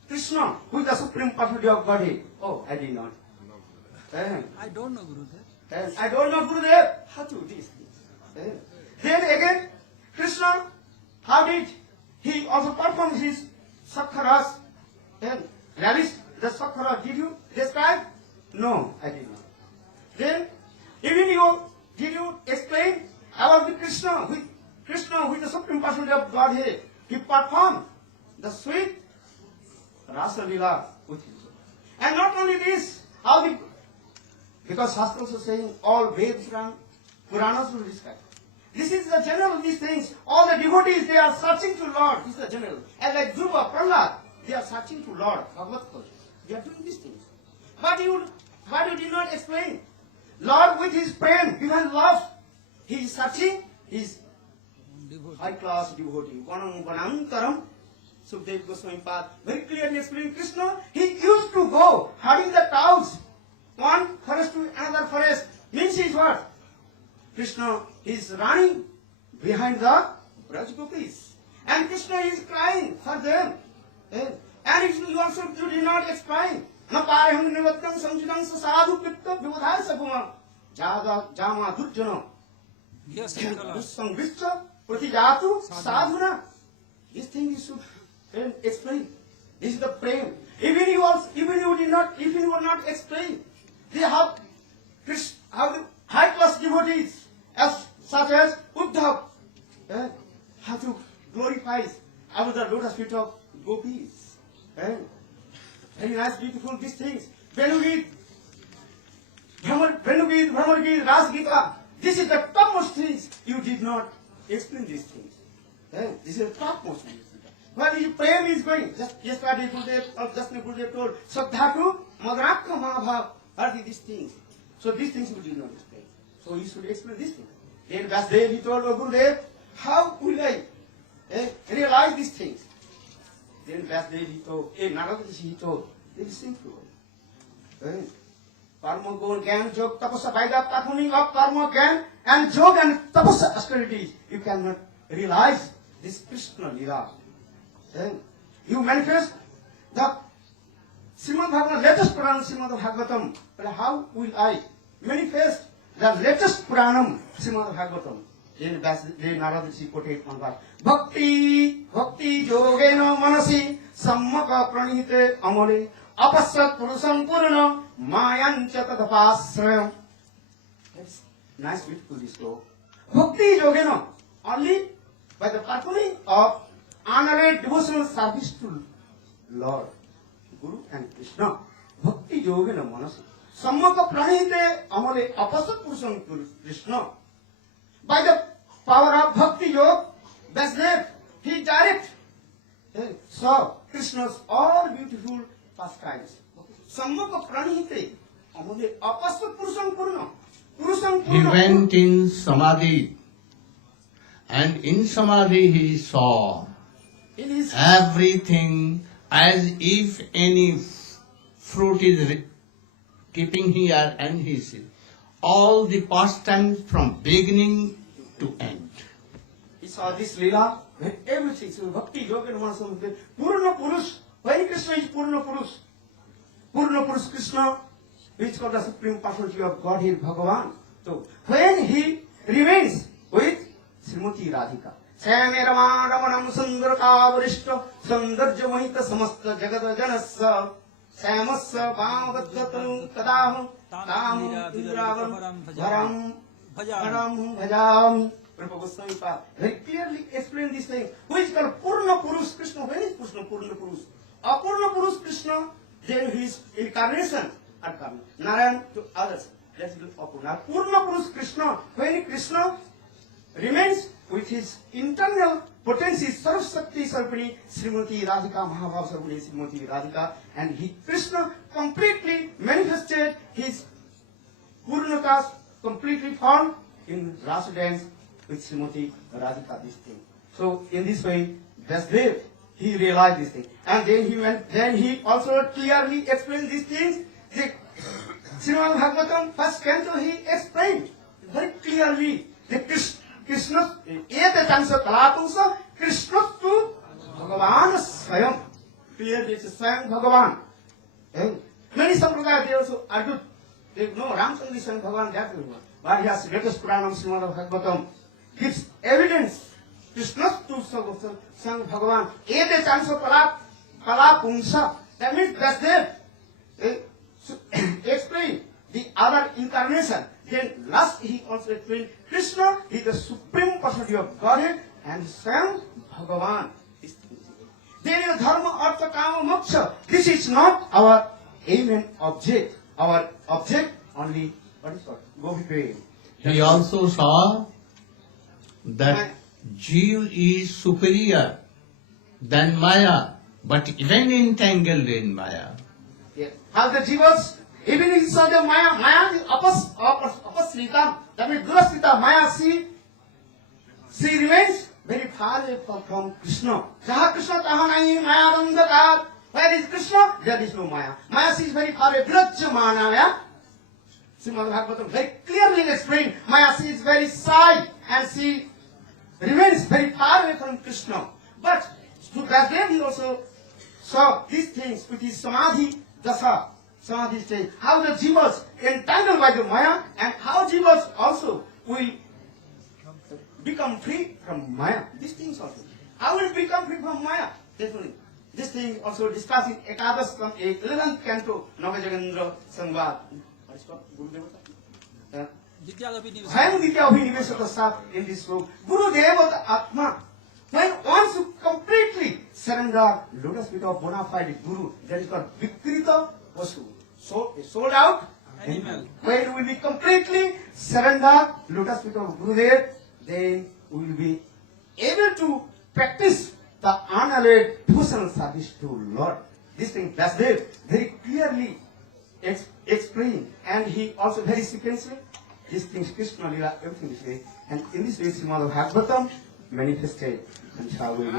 Krishna with the supreme personality of Godhead? Oh, I did not. I don't know, Gurudev. I don't know Gurudev how to do these things. Then again, Krishna, how did he also perform his sakharas and lavish the sakhara? Did you describe? No, I did not. Then, even did you explain about the Krishna with the supreme personality of Godhead? He performed the sweet Rasa Lila with him. And not only this, because Shastra also saying all Veds and Puranas will describe. This is the general of these things. All the devotees, they are searching to Lord. This is the general. And like Dhruva, Prahlad, they are searching to Lord. Bhagavad Gita. They are doing these things. But you did not explain. Lord with his prem, divine love, he is searching his high class devotee. Vanam Vanantaram. Sukadeva Goswami Path very clearly explained Krishna. He used to go herding the cows, one forest to another forest. Means is what? Krishna is running behind the Braj-gopis. And Krishna is crying for them. And you also did not explain. Na pareham nivaddam samjidam sadhu pitta vivadhaya sabhuma jama durjana. Yes, Nicola. Dussangvicca pratijatu sadhuna. This thing you should explain. This is the prem. Even you did not explain. They have the high class devotees such as Uddhav have to glorify about the lotus feet of gopis. Very nice, beautiful these things. Venugit, Brahmar Gita, Ras Gita. This is the topmost things. You did not explain these things. This is the topmost things. But his prem is going. Just yesterday Gurudev told, Sadhatu, Madrakka Mahabhav, are these things. So these things we did not explain. So you should explain these things. Then Vasudev, he told Gurudev, how will I realize these things? Then Vasudev, he told, Narada Rishi, he told, very simple. Karma, Gyan, Jog, Tapasa, by the performing of Karma, Gyan, and Jog and Tapasa austerities, you cannot realize this Krishna Lila. You manifest the Srimad Bhagavatam, latest Puranam Srimad Bhagavatam. But how will I manifest the latest Puranam Srimad Bhagavatam? Then Narada Rishi quoted on that. Bhakti yogena manasi sammaka pranihite amale apasat purusam purana mayancha tadapasrayam. That's nice, beautiful this flow. Bhakti yogena, only by the performing of honorary devotional service to Lord, Guru and Krishna. Bhakti yogena manasi sammaka pranihite amale apasat purusam Krishna. By the power of Bhakti Yoga, Vasudev, he direct saw Krishna's all beautiful pastimes. Sammaka pranihite amale apasat purusam purna. He went in Samadhi, and in Samadhi he saw everything as if any fruit is keeping here, and he sees all the pastimes from beginning to end. He saw this Leela, everything. So Bhakti Yoga Manasa, Purna Purush. When Krishna is Purna Purush, Purna Purush Krishna, which is called the Supreme Personality of Godhead Bhagavan. So when he remains with Shrimati Radhika श्यामे रमणम सुंदर कावरिष्ठ सौंदर्य मोहित समस्त जगत जनस्य श्यामस्य वामवद्गतनु कदाहं ताम इंद्रावं भरम भजामि. Rupa Goswami very clearly explain this thing. Who is called Purna Purush Krishna? When is Krishna Purna Purush? Apurna Purush Krishna, then his incarnation are coming. Narayan to others. Let's do Apurna. Purna Purush Krishna, when Krishna remains with his internal potency, Sarv Shakti Sarvani, Srimati Radhika, Mahabhav Sarvani, Srimati Radhika, and he, Krishna completely manifested his Purnakas, completely found in Rasa dance with Srimati Radhika, this thing. So in this way, Vyasdev, he realized this thing. And then he also clearly explained these things. The Srimad Bhagavatam, first canto, he explained very clearly the Krishna, Ete Tansa Kalapusa, Krishna to Bhagavan Swayam. Clearly it's Swayam Bhagavan. And many Sampradaya, they also argue, they know Ramchandra is Swayam Bhagavan, that is one. But he has greatest Puranam Srimad Bhagavatam gives evidence. Krishna to Swayam Bhagavan. Ete Tansa Kalapusa. That means that's there. Explain the other incarnation. Then last he also explained Krishna is the supreme personality of Godhead and Swayam Bhagavan. Then in Dharma, Artha, Kama, Moksha. This is not our aim and object. Our object only, what is called? Gopi. He also saw that Jeev is superior than Maya, but even entangled in Maya. Yes. How the jivas, even inside the Maya, Maya is apasrita, that means durasrita, Maya, she remains very far away from Krishna. Jaha Krishna taha nahi Maya randakar. Where is Krishna? There is no Maya. Maya, she is very far away. Virajamana, Srimad Bhagavatam very clearly explained. Maya, she is very shy and she remains very far away from Krishna. But to Vyasdev, he also saw these things with his samadhi dasa, samadhi stage. How the jivas entangled by the Maya and how jivas also will become free from Maya. These things also. How will become free from Maya? Definitely. This thing also discussed in Ekadas, 11th canto, Navajagendra Samvad. What is called? Gurudeva? Swayam Vidya Abhinivesata Sat in this book. Gurudeva Atma. When once you completely surrender lotus feet of bona fide Guru, that is called Vikrita Vasu. So sold out animal. When we will be completely surrender lotus feet of Gurudev, then we will be able to practice the unalloyed devotional service to Lord. This thing Vyasdev very clearly explained, and he also very sequentially these things Krishna Lila, everything this way. And in this way Srimad Bhagavatam manifested. And shall we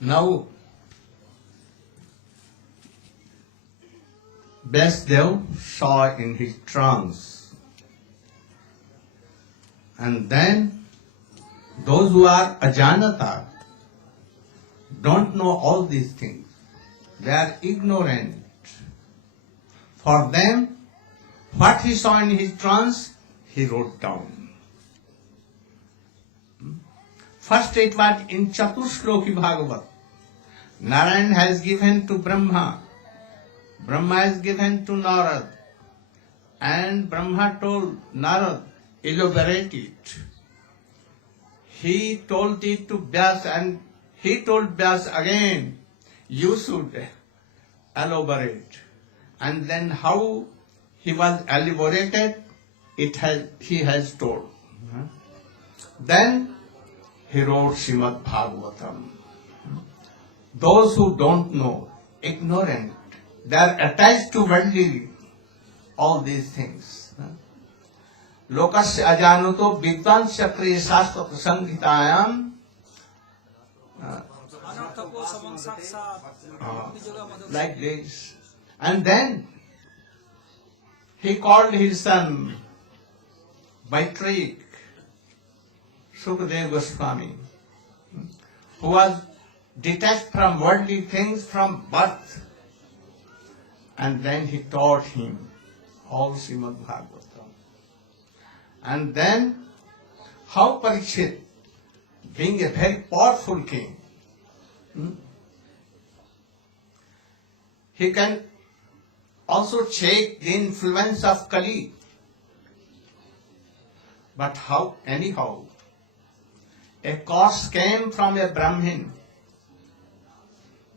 Now, Vyasdev saw in his trance, and then those who are ajanata don't know all these things. They are ignorant. For them, what he saw in his trance, he wrote down. First it was in Chaturshloki Bhagavat. Narayan has given to Brahma. Brahma has given to Narad. And Brahma told Narad, elaborate it. He told it to Vyas, and he told Vyas again, you should elaborate. And then how he was elaborated, he has told. Then he wrote Srimad Bhagavatam. Those who don't know, ignorant, they are attached to worldly, all these things. Lokasya ajanuto vidvan chakri shastra prasangitayam. Like this. And then he called his son Vaitrik Srila Goswami, who was detached from worldly things from birth, and then he taught him all Srimad Bhagavatam. And then how Parikshit, being a very powerful king, he can also check the influence of Kali. But how, anyhow, a curse came from a Brahmin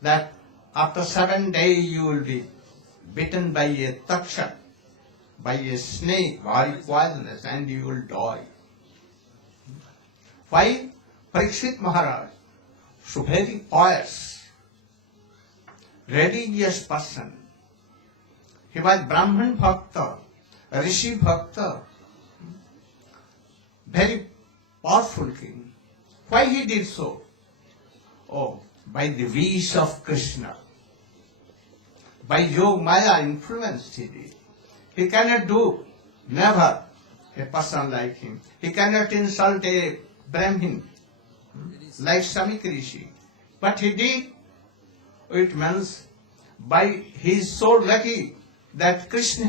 that after 7 days you will be bitten by a takshak, by a snake, very poisonous, and you will die. Why? Parikshit Maharaj, so very pious, religious person. He was Brahman Bhakta, Rishi Bhakta, very powerful king. Why he did so? Oh, by the wish of Krishna. By Yog Maya influenced he did. He cannot do, never, a person like him. He cannot insult a Brahmin like Samik Rishi. But he did. It means by he is so lucky that Krishna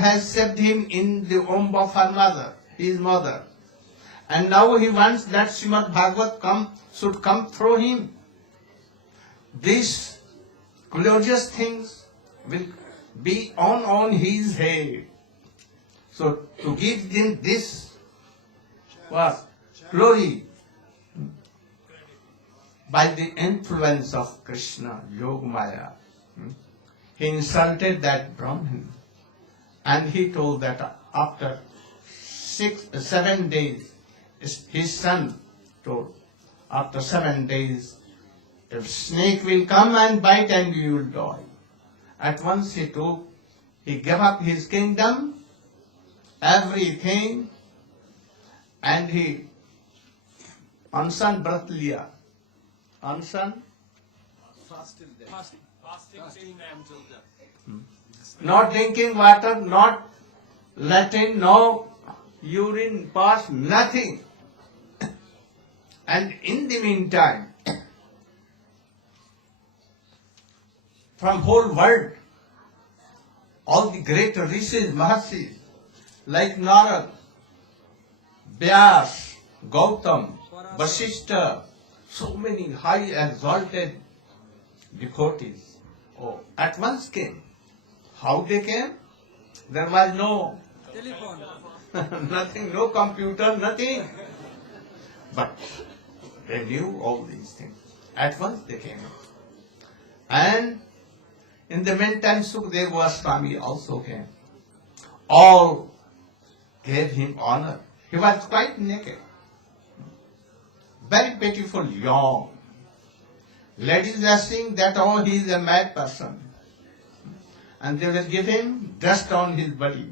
has saved him in the womb of her mother, his mother. And now he wants that Srimad Bhagavat should come through him. These glorious things will be on his head. So to give him this what? Glory by the influence of Krishna, Yog Maya. He insulted that Brahmin, and he told that after 7 days, his son told, after 7 days, a snake will come and bite and you will die. At once he gave up his kingdom, everything, and he Ansan Brat liya. Ansan? Fasting until death. Not drinking water, not Latin, no urine pass, nothing. And in the meantime, from whole world, all the great rishis, Maharshis, like Narad, Vyas, Gautam, Vasishta, so many high exalted devotees, at once came. How they came? There was no Telephone. nothing, no computer, nothing. But they knew all these things. At once they came. And in the meantime, Sukadeva Goswami also came. All gave him honor. He was quite naked. Very beautiful, young. Ladies were saying that, he is a mad person. And they will give him dust on his body.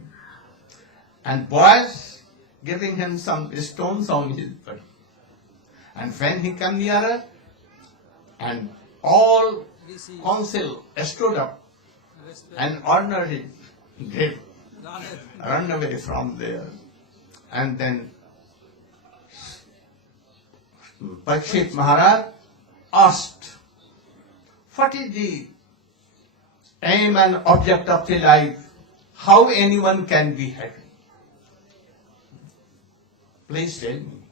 And boys giving him some stones on his body. And when he came nearer, and all council stood up and honored him, they run away from there. And then Parikshit Maharaj asked, what is the aim and object of the life? How anyone can be happy? Please tell me.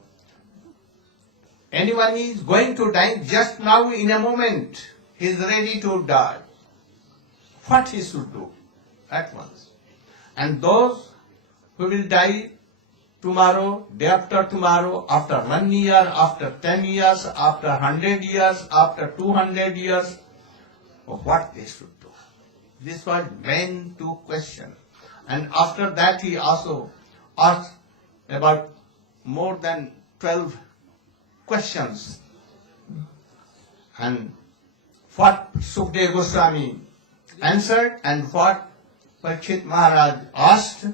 Anyone is going to die just now in a moment. He is ready to die. What he should do at once? And those who will die tomorrow, day after tomorrow, after 1 year, after 10 years, after 100 years, after 200 years, what they should do? This was main two questions. And after that he also asked about more than 12 questions. And what Sukadeva Goswami answered and what Parikshit Maharaj asked,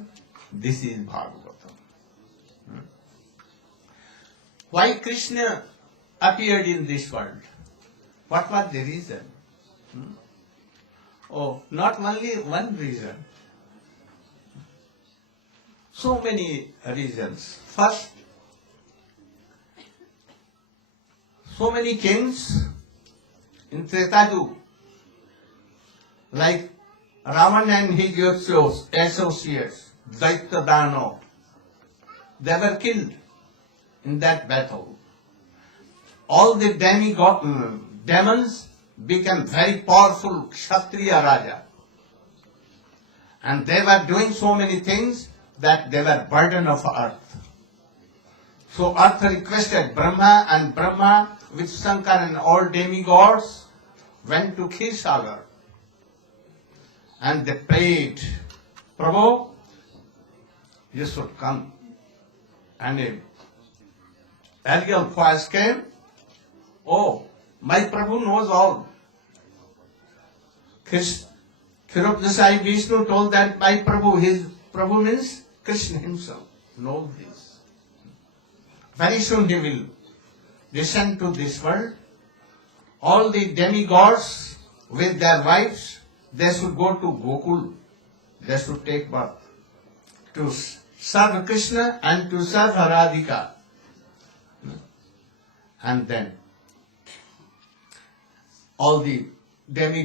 this is Bhagavatam. Why Krishna appeared in this world? What was the reason? Not only one reason. So many reasons. First, so many kings in Treta Yuga, like Ravan and his associates, Daitya Dano, they were killed in that battle. All the demons became very powerful Kshatriya Raja. And they were doing so many things that they were burden of earth. So earth requested Brahma, and Brahma with Shankar and all demigods went to Kshirsagar. And they prayed, Prabhu, you should come. And a ethereal voice came, oh, my Prabhu knows all. Kshiropdasai Vishnu told that my Prabhu, his Prabhu means Krishna himself, knows this. Very soon he will descend to this world. All the demigods with their wives, they should go to Gokul. They should take birth to serve Krishna and to serve Radhika. And then all the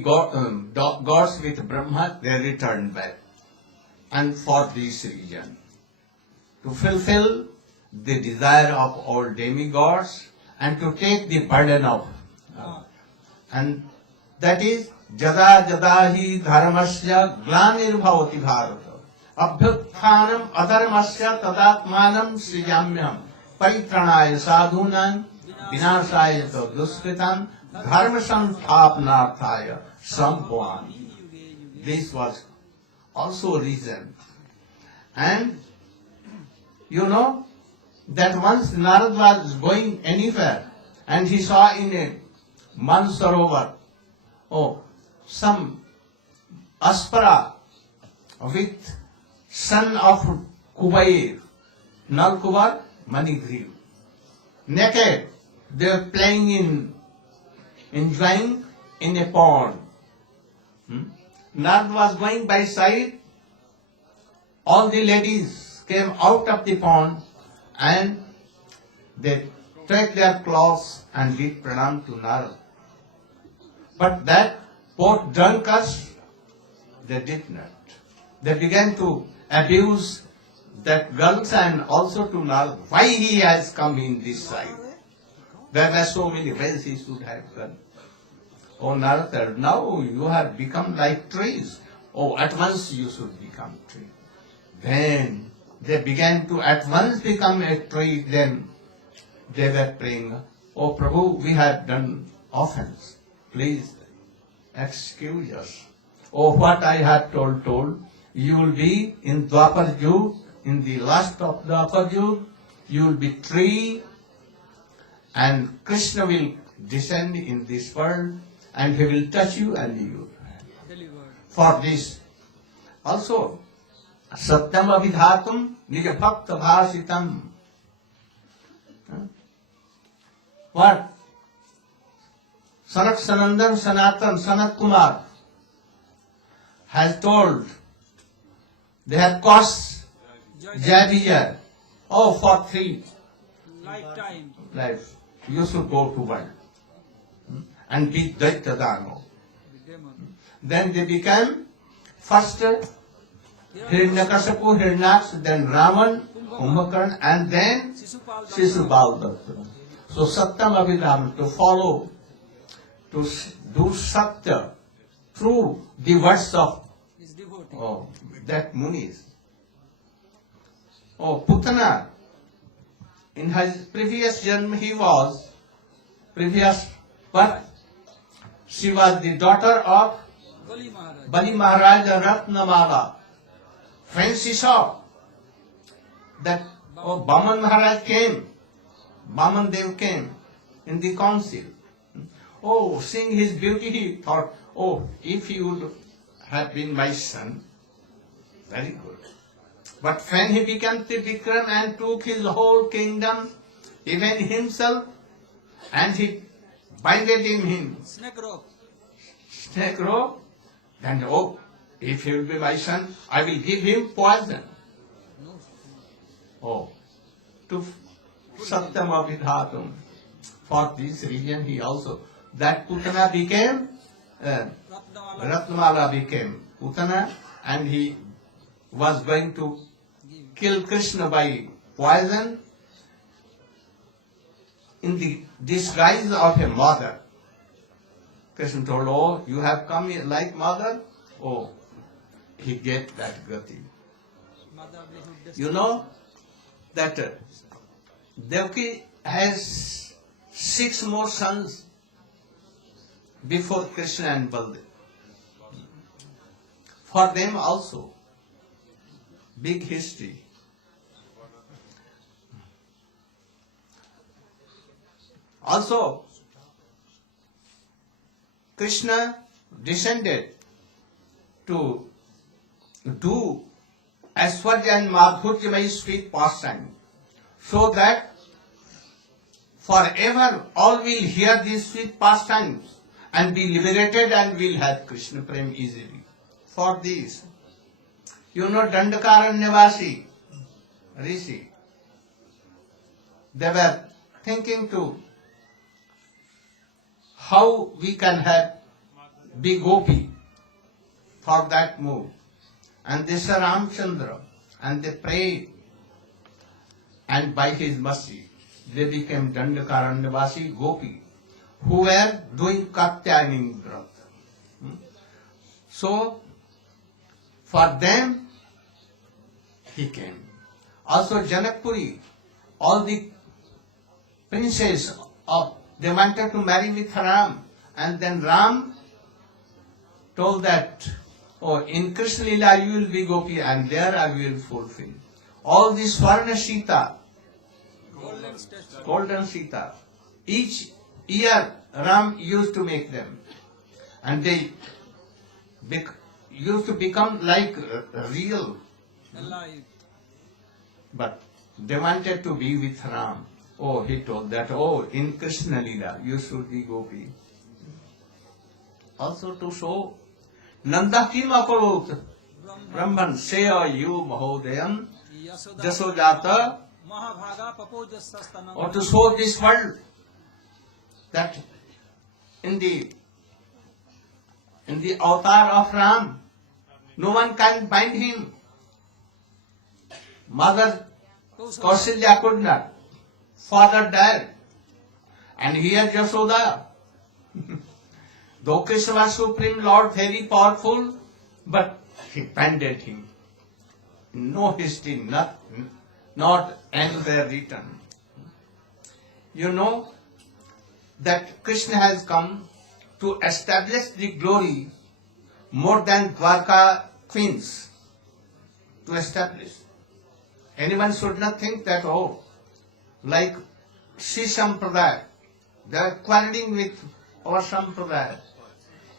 gods with Brahma, they returned back. And for this reason, to fulfill the desire of all demigods and to take the burden of, and that is Jada Jada hi dharmasya glanirvavati bharata abhyuthanam adharmasya tadatmanam srijamyam paritranaya sadhunam vinasaya duskritam dharma samthapnarthaya sambhavan. This was also a reason. And you know that once Narad was going anywhere and he saw in a Mansarovar, some aspara with son of Kubair, Nalkubar, Manigriv. Naked, they were playing enjoying in a pond. Narad was going by side. All the ladies came out of the pond and they took their clothes and did pranam to Narad. But that poor drunkards, they did not. They began to abuse that girls and also to Narad. Why he has come in this side? There were so many ways he should have gone. Oh Narad, now you have become like trees. Oh, at once you should become tree. Then they began to at once become a tree. Then they were praying, oh Prabhu, we have done offense. Please excuse us. Oh, what I have told. You will be in Dwapar Yuga, in the last of Dwapar Yuga, you will be tree, and Krishna will descend in this world, and he will touch you and you. For this, also, Satyam Abhidhatam Nija Bhakta Bhasitam. What? Sanak Sanandan Sanatan Sanat Kumar has told, they have cost Jadija, oh, for 3 lifetime. lives, you should go to world and be Daitya Dano. Then they became first Hiranyakashipu, Hiranyaks, then Raman, Kumbhakarna, and then Shishupal. So Satyam Abhidham, to follow, to do Satya through the words of His devotee. that Munis. Putana, in his previous janma he was, but she was the daughter of Bali Maharaj. Bali Maharaja Ratnamala. When she saw that Baman Maharaj came, Baman Dev came in the council. Seeing his beauty, he thought, if he would have been my son, very good. But when he became Trivikram and took his whole kingdom, even himself, and he binded him Snake rope. snake rope, then if he will be my son, I will give him poison. To Satyam Abhidhatum. For this reason, he also, that Putana became, Ratnamala Ratnamala became Putana, and he was going to kill Krishna by poison in the disguise of a mother. Krishna told, oh, you have come here like mother? Oh, he get that gati. motherlyhood destiny. You know that Devaki has 6 more sons before Krishna and Baldev. For them also, big history. Also, Krishna descended to do Aishwarya and Madhurjamai sweet pastime, so that forever all will hear these sweet pastimes and be liberated and will have Krishna Prem easily. For this, you know Dandakaranyavasi, Rishi, they were thinking to how we can have big gopi for that move. And they saw Ramchandra and they prayed, and by his mercy they became Dandakaranyavasi gopi who were doing Katyayani Vrat. So for them he came. Also Janakpuri, all the princes of, they wanted to marry with Ram, and then Ram told that, oh, in Krishna Lila you will be gopi, and there I will fulfill. All this Swarna Sita, Golden statue. golden Sita, each year Ram used to make them, and they used to become like real, Alive. but they wanted to be with Ram. Oh, he told that, oh, in Krishna Lila you should be gopi. Also to show Nanda kim akarot Brahman seya yu mahodayam Yasoda jasodata, Mahabhaga Papojasastanam. or to show this world that in the avatar of Ram, no one can bind him. Mother Kausalya could not. Father died. And here Jasoda. Though Krishna was Supreme Lord, very powerful, but he banded him. No history, not anywhere written. You know that Krishna has come to establish the glory more than Dwarka queens to establish. Anyone should not think that, oh, like Sri Sampradaya, they are quarreling with our Sampradaya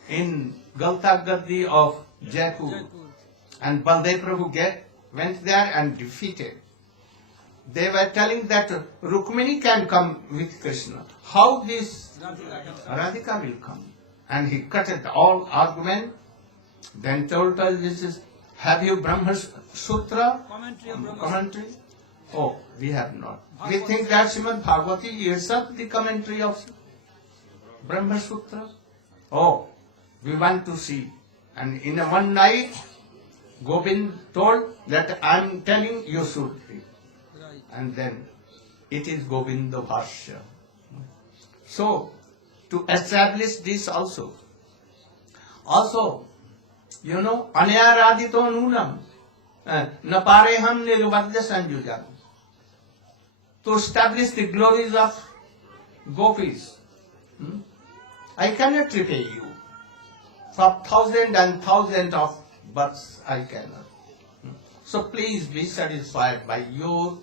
in Galta Gaddi of Jaipur. Jaipur. And Baldev Prabhu went there and defeated. They were telling that Rukmini can come with Krishna. How this Radhika will come? And he cut it all argument. Then told us, this is, have you Brahma Sutra? Commentary of Brahma. Commentary? Oh, we have not. We think that Srimad Bhagavati is up the commentary of Brahma Sutra. Oh, we want to see. And in a one night, Govind told that I am telling you should read. Right. And then it is Govinda Bhashya. So, to establish this also, you know, Anyaradito Nunam, Napareham Nirvadya Sanjujam. To establish the glories of gopis, I cannot repay you. For thousands and thousands of births I cannot. So please be satisfied by your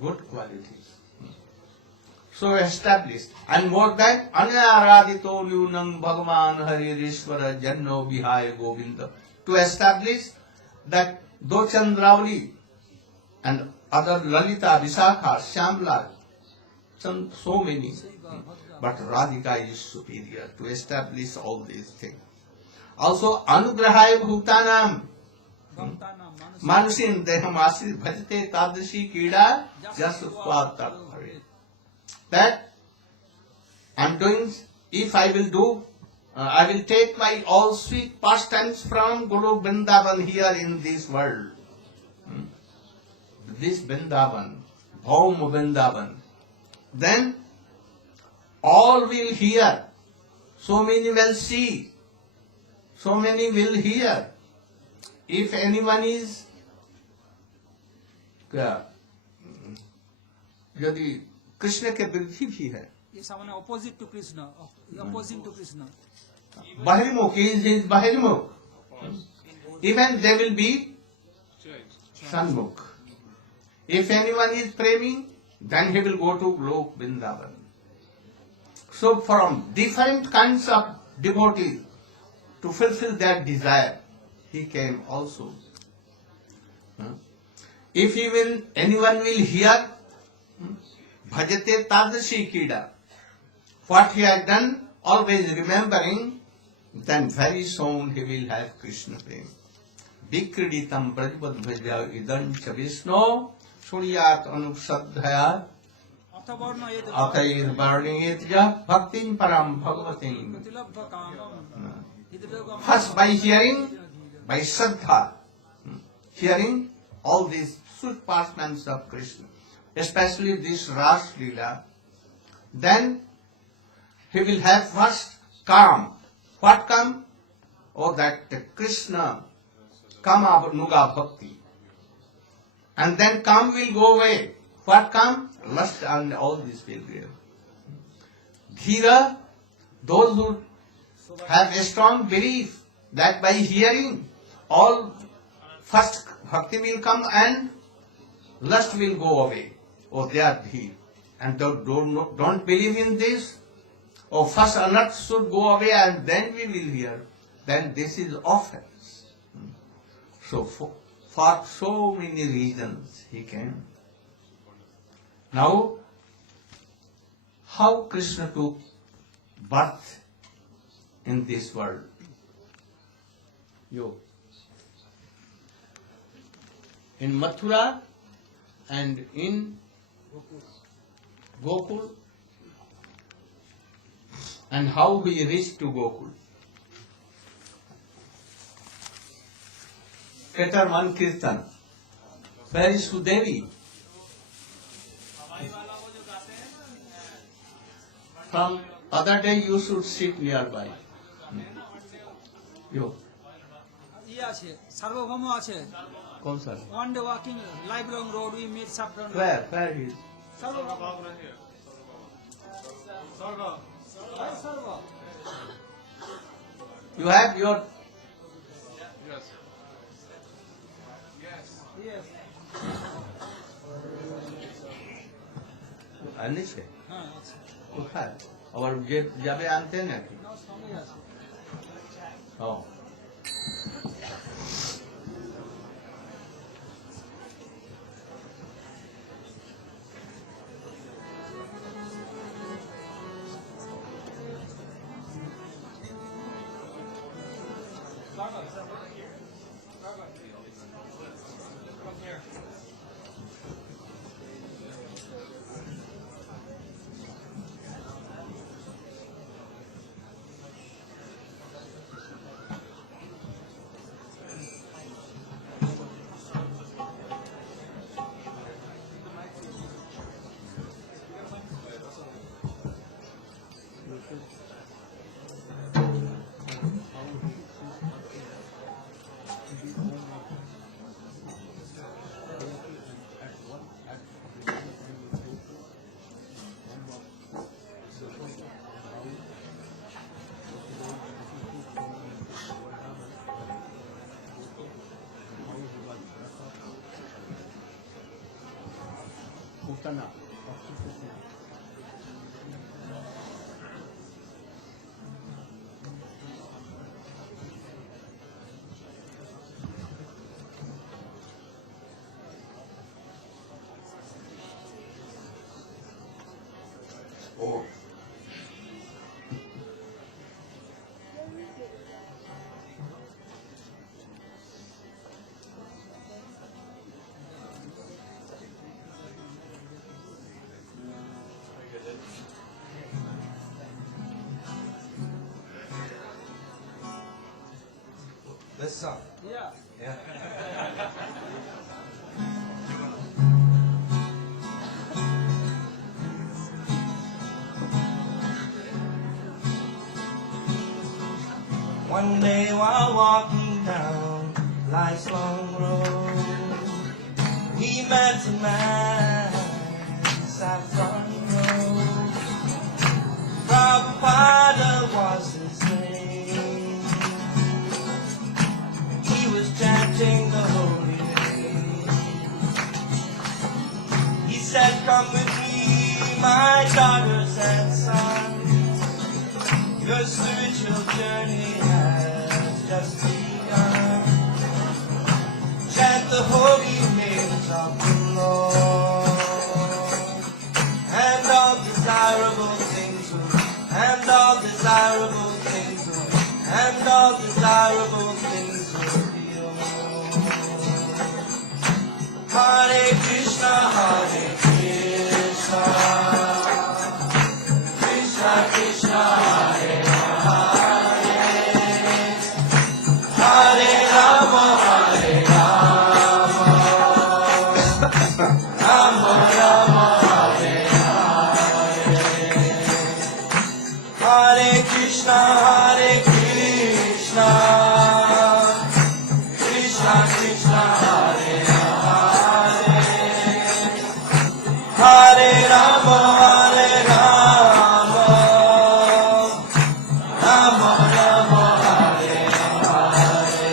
good qualities. So established. And more than Anaradito Lunam Bhagavan Haririshwara Janno Vihaya Govinda. To establish that though Chandravali and other Lalita, Visakha, Shyamla, so many, but Radhika is superior to establish all these things. Also, Anugrahaya Bhutanam, Bhaktanam, Manusin Dehamasi Bhajate Tadashi Kida Jasutvat. That I'm doing, if I will do, I will take my all sweet pastimes from Guru Vrindavan here in this world. This Vrindavan, Bhaum Vrindavan. Then all will hear. So many will see. So many will hear. If anyone is यदि कृष्ण के विरोधी भी है, If someone opposite to Krishna, opposing to Krishna, Bahirmukh is Bahirmukh. Even they will be Sanmukh. If anyone is praying, then he will go to Lok Vrindavan. So from different kinds of devotees, to fulfill their desire, he came also. If anyone will hear, Bhajate Tadashi Kida, what he has done, always remembering, then very soon he will have Krishna prema. Vikriditam prajabadbhajya idam cha Vishnu suryat anupsadhaya atayir varniyetja bhaktin param bhagavatim. Pratilabdha kamam, hidrogam. First by hearing, by Shraddha, hearing all these sweet pastimes of Krishna, especially this Ras Leela, then he will have first calm. What calm? Oh, that Krishna, kama nuga bhakti. And then calm will go away. What calm? Lust and all this will go. Dhira, those who have a strong belief that by hearing, all first bhakti will come and lust will go away. Oh, they are dhir. And don't believe in this. Oh, first lust should go away and then we will hear. Then this is offense. So for so many reasons he came. Now, how Krishna took birth in this world? In Mathura and in Gokul, and how we reached to Gokul. Keter one Kirtan. Where is Sudevi? From other day you should sit nearby. You. Sarvabhauma আছে Kaun sir? One day walking Librong Road, we meet Sapran. Where? Where is? You have your. Yes. আনিছে হ্যাঁ আছে কোথায় আবার যে যাবে আনতে নাকি নাও সঙ্গে আছে ও Utana. Oh. This song. Yeah. Yeah. One day while walking down life's long road, we met a man in Saffron Road. Prabhupada was his name. He was chanting the holy name. He said, "Come with me, my daughters and sons. Your spiritual journey has just begun. Chant the holy names of the Lord, and all desirable things will, and all desirable things will, and all desirable things will be yours." Hare Krishna, Hare Krishna, Krishna Krishna, Hare Hare Rama, Hare Rama, Rama Rama, Hare Hare. Hare Krishna, Hare Krishna, Krishna Krishna, Hare Hare, Hare Rama, Hare Rama, Rama Rama, Hare Hare.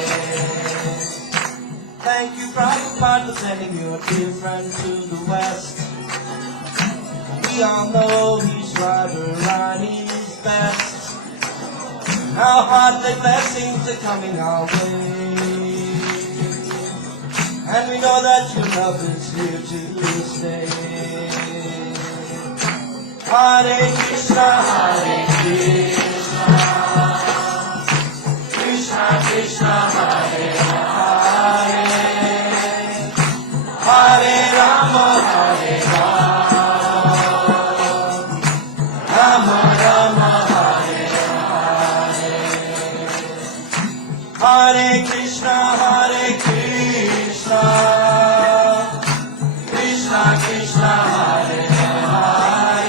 Thank you, Prabhupada, for sending your dear friend to the West. We all know he's Radharani's best. Our heartly blessings are coming our way, and we know that your love is here to stay. Hare Krishna, Hare Krishna, Krishna Krishna, Hare Hare, Hare Rama, Hare Rama, Rama Rama, Hare Hare. Hare Krishna, Hare Krishna, Krishna Krishna, Hare Hare,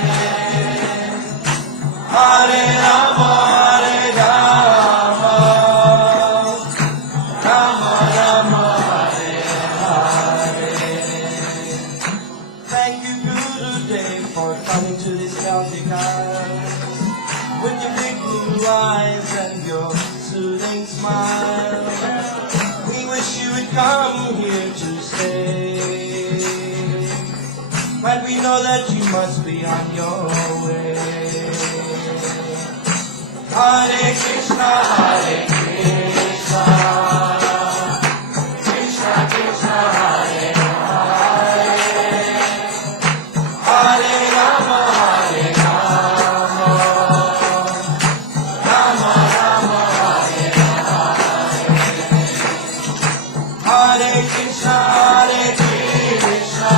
Hare Rama, Hare Rama, Rama Rama, Hare Hare. Thank you, Gurudev, for coming to this Celtic Isle with your big blue eyes and your soothing smile. We wish you would come here to stay, but we know that you must be on your way. Hare Krishna, Hare Krishna, Krishna Krishna, Hare Hare, Hare Rama, Hare Rama, Rama Rama, Hare Hare. Hare Krishna, Hare Krishna,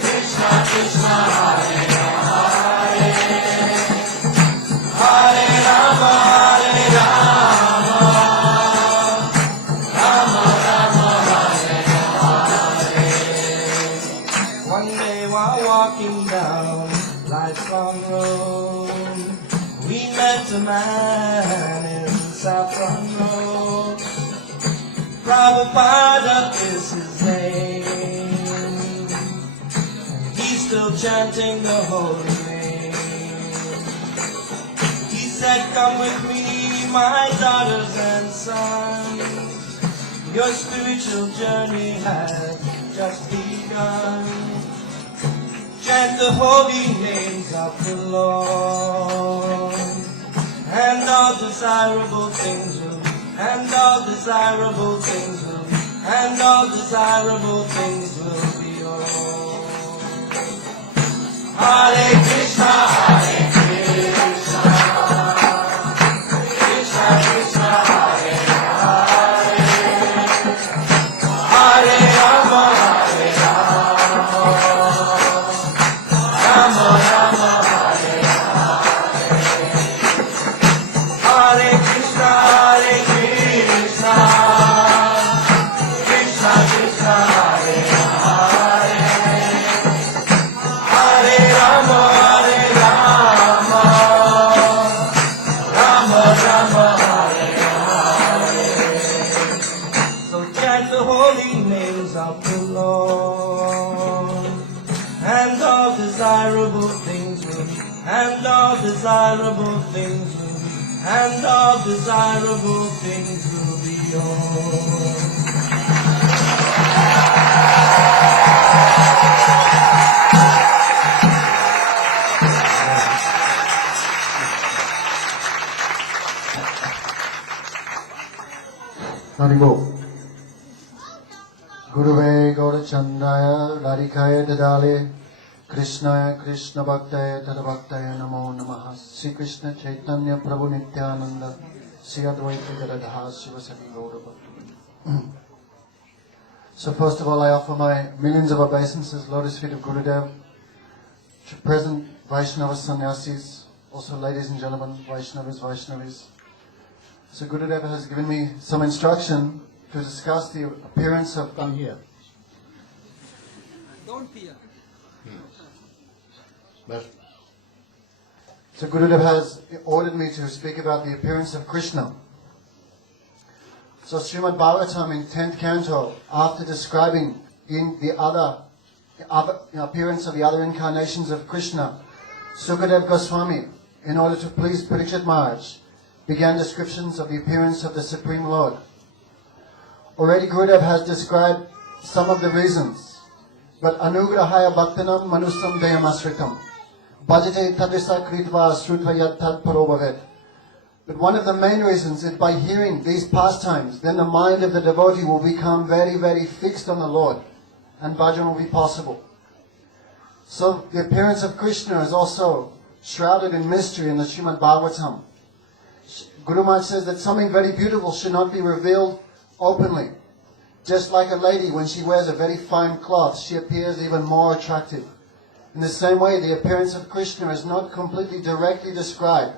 Krishna Krishna, Hare Hare, Hare Rama, Hare Rama, Rama Rama, Hare Hare. One day while walking down life's long road, we met a man in Saffron Road. Prabhupada is his name. He's still chanting the holy name. He said, "Come with me, my daughters and sons. Your spiritual journey has just begun. Chant the holy names of the Lord, and all desirable things will, and all desirable things will, and all desirable things will be yours." Hare Krishna, Hare Krishna, Krishna Krishna, Hare Hare, Hare Rama, Hare Rama, Rama Rama, Hare Hare. Hare Krishna, Hare Krishna, the holy names of the Lord. And all desirable things will be, and all desirable things will be, and all desirable things will be yours. Haribo. Guruve Gaurachandaya Radhikaya Dadale Krishnaya Krishna Bhaktaya Tadabhaktaya Namo Namaha Sri Krishna Chaitanya Prabhu Nityananda Sri Advaita Gadadha Sivasati Gaurava. So first of all, I offer my millions of obeisances, lotus feet of Gurudev, to present Vaishnava sannyasis, also ladies and gentlemen, Vaishnavis. So Gurudev has given me some instruction to discuss the appearance of... Come here. Don't fear. So Gurudev has ordered me to speak about the appearance of Krishna. So Srimad Bhagavatam in 10th canto, after describing the appearance of the other incarnations of Krishna, Sukadeva Goswami, in order to please Parikshit Maharaj, began descriptions of the appearance of the Supreme Lord. Already Gurudev has described some of the reasons, but anugrahaya bhaktanam manusam deyamasritam bhajate tadrisa kritva srutva yad tad parobhavet. But one of the main reasons is by hearing these pastimes, then the mind of the devotee will become very, very fixed on the Lord, and bhajan will be possible. So the appearance of Krishna is also shrouded in mystery in the Srimad Bhagavatam. Guru Maharaj says that something very beautiful should not be revealed openly. Just like a lady, when she wears a very fine cloth, she appears even more attractive. In the same way, the appearance of Krishna is not completely directly described,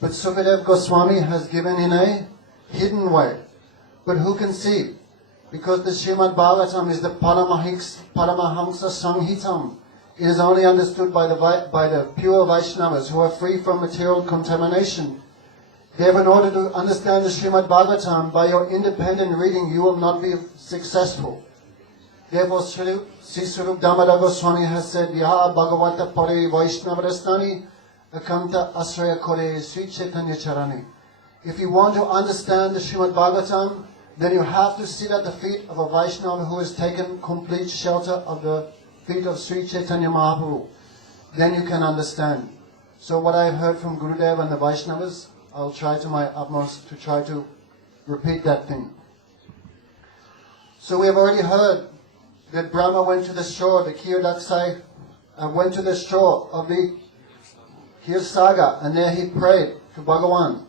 but Sukadeva Goswami has given in a hidden way. But who can see? Because the Srimad Bhagavatam is the Paramahamsa Samhitam. It is only understood by the pure Vaishnavas who are free from material contamination. Therefore, in order to understand the Srimad Bhagavatam, by your independent reading, you will not be successful. Therefore, Sri Swarup Damodar Goswami has said, Yaha Bhagavata Pare Vaishnavasthani Akanta Asraya Kore Sri Chaitanya Charani. If you want to understand the Srimad Bhagavatam, then you have to sit at the feet of a Vaishnava who has taken complete shelter of the feet of Sri Chaitanya Mahaprabhu. Then you can understand. So what I have heard from Gurudev and the Vaishnavas, I'll try to my utmost to try to repeat that thing. So we have already heard that Brahma went to the shore, the Kirdaksai went to the shore of the Kirsaga, and there he prayed to Bhagavan.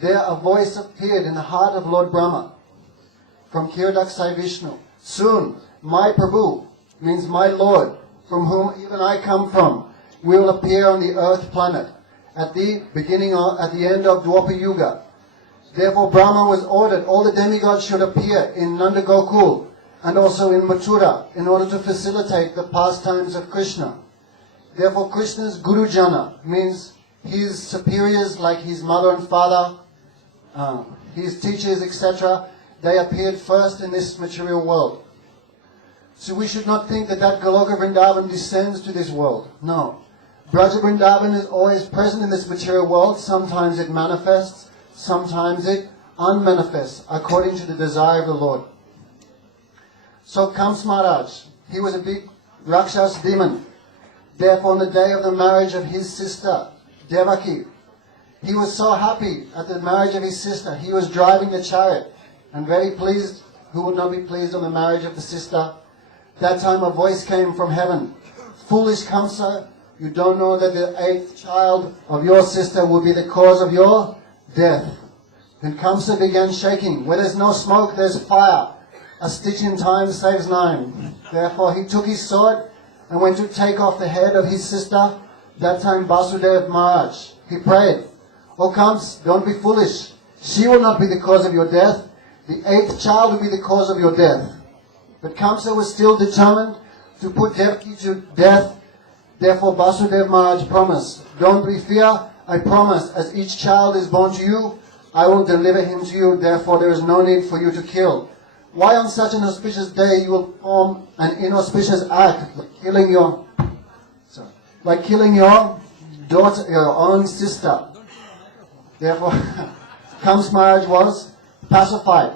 There a voice appeared in the heart of Lord Brahma from Kirdaksai Vishnu. Soon, my Prabhu, means my Lord, from whom even I come from, will appear on the earth planet at the end of Dwapara Yuga. Therefore Brahma was ordered all the demigods should appear in Nanda Gokul and also in Mathura in order to facilitate the pastimes of Krishna. Therefore Krishna's Guru Jana means his superiors like his mother and father, his teachers, etc. They appeared first in this material world. So we should not think that Goloka Vrindavan descends to this world. No. Braja Vrindavan is always present in this material world. Sometimes it manifests, sometimes it unmanifests, according to the desire of the Lord. So Kams Maharaj, he was a big Rakshas demon. Therefore on the day of the marriage of his sister, Devaki, he was so happy at the marriage of his sister. He was driving the chariot and very pleased. Who would not be pleased on the marriage of the sister? That time a voice came from heaven. Foolish Kamsa, you don't know that the 8th child of your sister will be the cause of your death. Then Kamsa began shaking. Where there's no smoke, there's fire. A stitch in time saves 9. Therefore he took his sword and went to take off the head of his sister. That time Vasudeva Maharaj. He prayed, O Kams, don't be foolish. She will not be the cause of your death. The 8th child will be the cause of your death. But Kamsa was still determined to put Devaki to death. Therefore Vasudeva Maharaj promised, don't be fear, I promise, as each child is born to you, I will deliver him to you. Therefore there is no need for you to kill. why on such an auspicious day you will perform an inauspicious act, like killing your daughter, your own sister. Therefore, Kamsa Maharaj was pacified.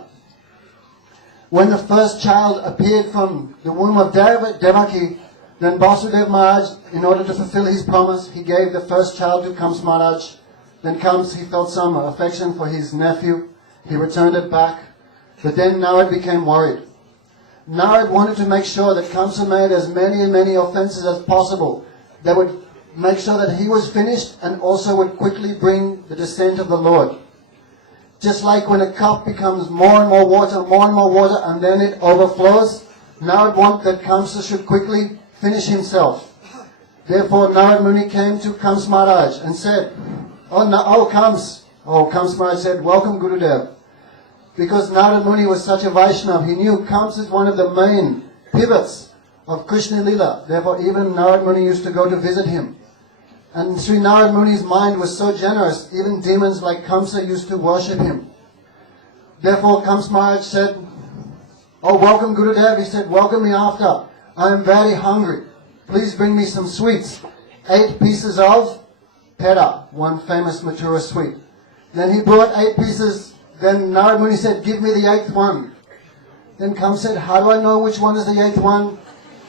When the first child appeared from the womb of Devaki, then Vasudeva Maharaj, in order to fulfill his promise, he gave the first child to Kamsa Maharaj. Then he felt some affection for his nephew. He returned it back. But then Narad became worried. Narad wanted to make sure that Kamsa made as many offenses as possible. That would make sure that he was finished and also would quickly bring the descent of the Lord. Just like when a cup becomes more and more water, and then it overflows, Narad wanted that Kamsa should quickly finish himself. Therefore, Narad Muni came to Kamsa Maharaj and said, Kamsa Maharaj said, welcome Gurudev. Because Narad Muni was such a Vaishnav, he knew Kamsa is one of the main pivots of Krishna Lila. Therefore, even Narad Muni used to go to visit him. And Sri Narad Muni's mind was so generous, even demons like Kamsa used to worship him. Therefore, Kamsa Maharaj said, welcome Gurudev. He said, welcome me after. I am very hungry. Please bring me some sweets. 8 pieces of peda, one famous Mathura sweet. Then he brought 8 pieces. Then Narad Muni said, give me the 8th one. Then Kamsa said, how do I know which one is the 8th one?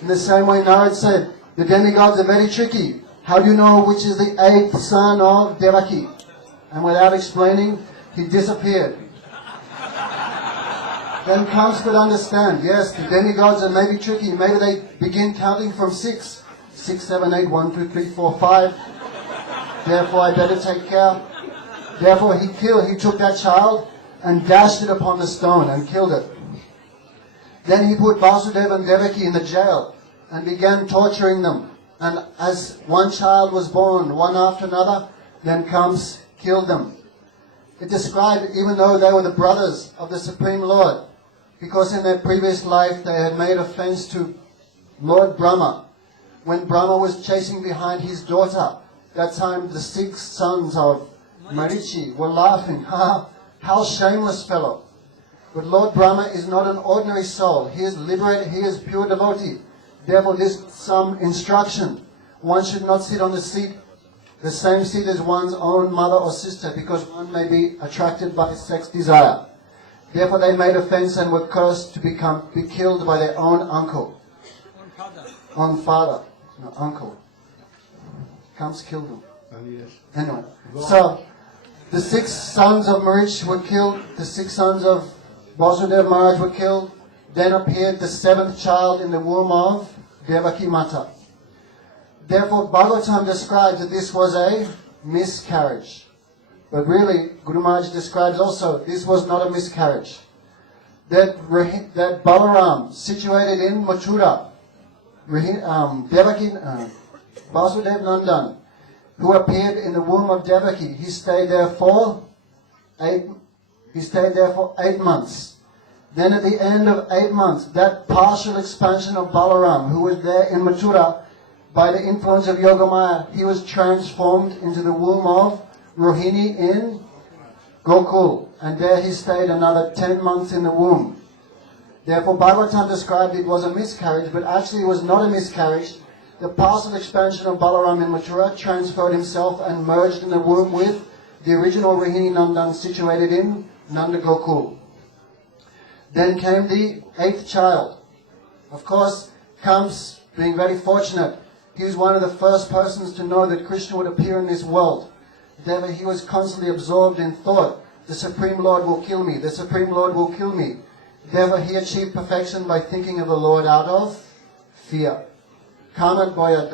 In the same way Narad said, the demigods are very tricky. How do you know which is the 8th son of Devaki? And without explaining, he disappeared. Then Kamsa could understand, yes, the demigods are maybe tricky. Maybe they begin counting from 6. 6, 7, 8, 1, 2, 3, 4, 5. Therefore, I better take care. Therefore, he took that child and dashed it upon the stone and killed it. Then he put Vasudeva and Devaki in the jail and began torturing them. And as one child was born, one after another, then Kamsa killed them. It described, even though they were the brothers of the Supreme Lord, because in their previous life they had made offense to Lord Brahma. When Brahma was chasing behind his daughter, that time the 6 sons of Marichi were laughing. How shameless fellow. But Lord Brahma is not an ordinary soul. He is liberated, he is pure devotee. Therefore, this is some instruction. One should not sit on the same seat as one's own mother or sister, because one may be attracted by sex desire. Therefore, they made offense and were cursed to be killed by their own uncle. Uncle. Kamsa killed them. Anyway, so the 6 sons of Marichi were killed. The 6 sons of Vasudeva Maharaj were killed. Then appeared the 7th child in the womb of Devaki Mata. Therefore, Bhagavatam describes that this was a miscarriage. But really, Guru Maharaj describes also this was not a miscarriage. That Balaram, situated in Mathura, Vasudeva Nandan, who appeared in the womb of Devaki, he stayed there for 8 months. Then at the end of 8 months, that partial expansion of Balaram, who was there in Mathura, by the influence of Yogamaya, he was transformed into the womb of Rohini in Gokul. And there he stayed another 10 months in the womb. Therefore, Bhagavatam described it was a miscarriage, but actually it was not a miscarriage. The partial expansion of Balaram in Mathura transferred himself and merged in the womb with the original Rohini Nandan situated in Nanda Gokul. Then came the 8th child. Of course, Kamsa, being very fortunate, he was one of the first persons to know that Krishna would appear in this world. Therefore, he was constantly absorbed in thought, the Supreme Lord will kill me, the Supreme Lord will kill me. Therefore, he achieved perfection by thinking of the Lord out of fear. Therefore,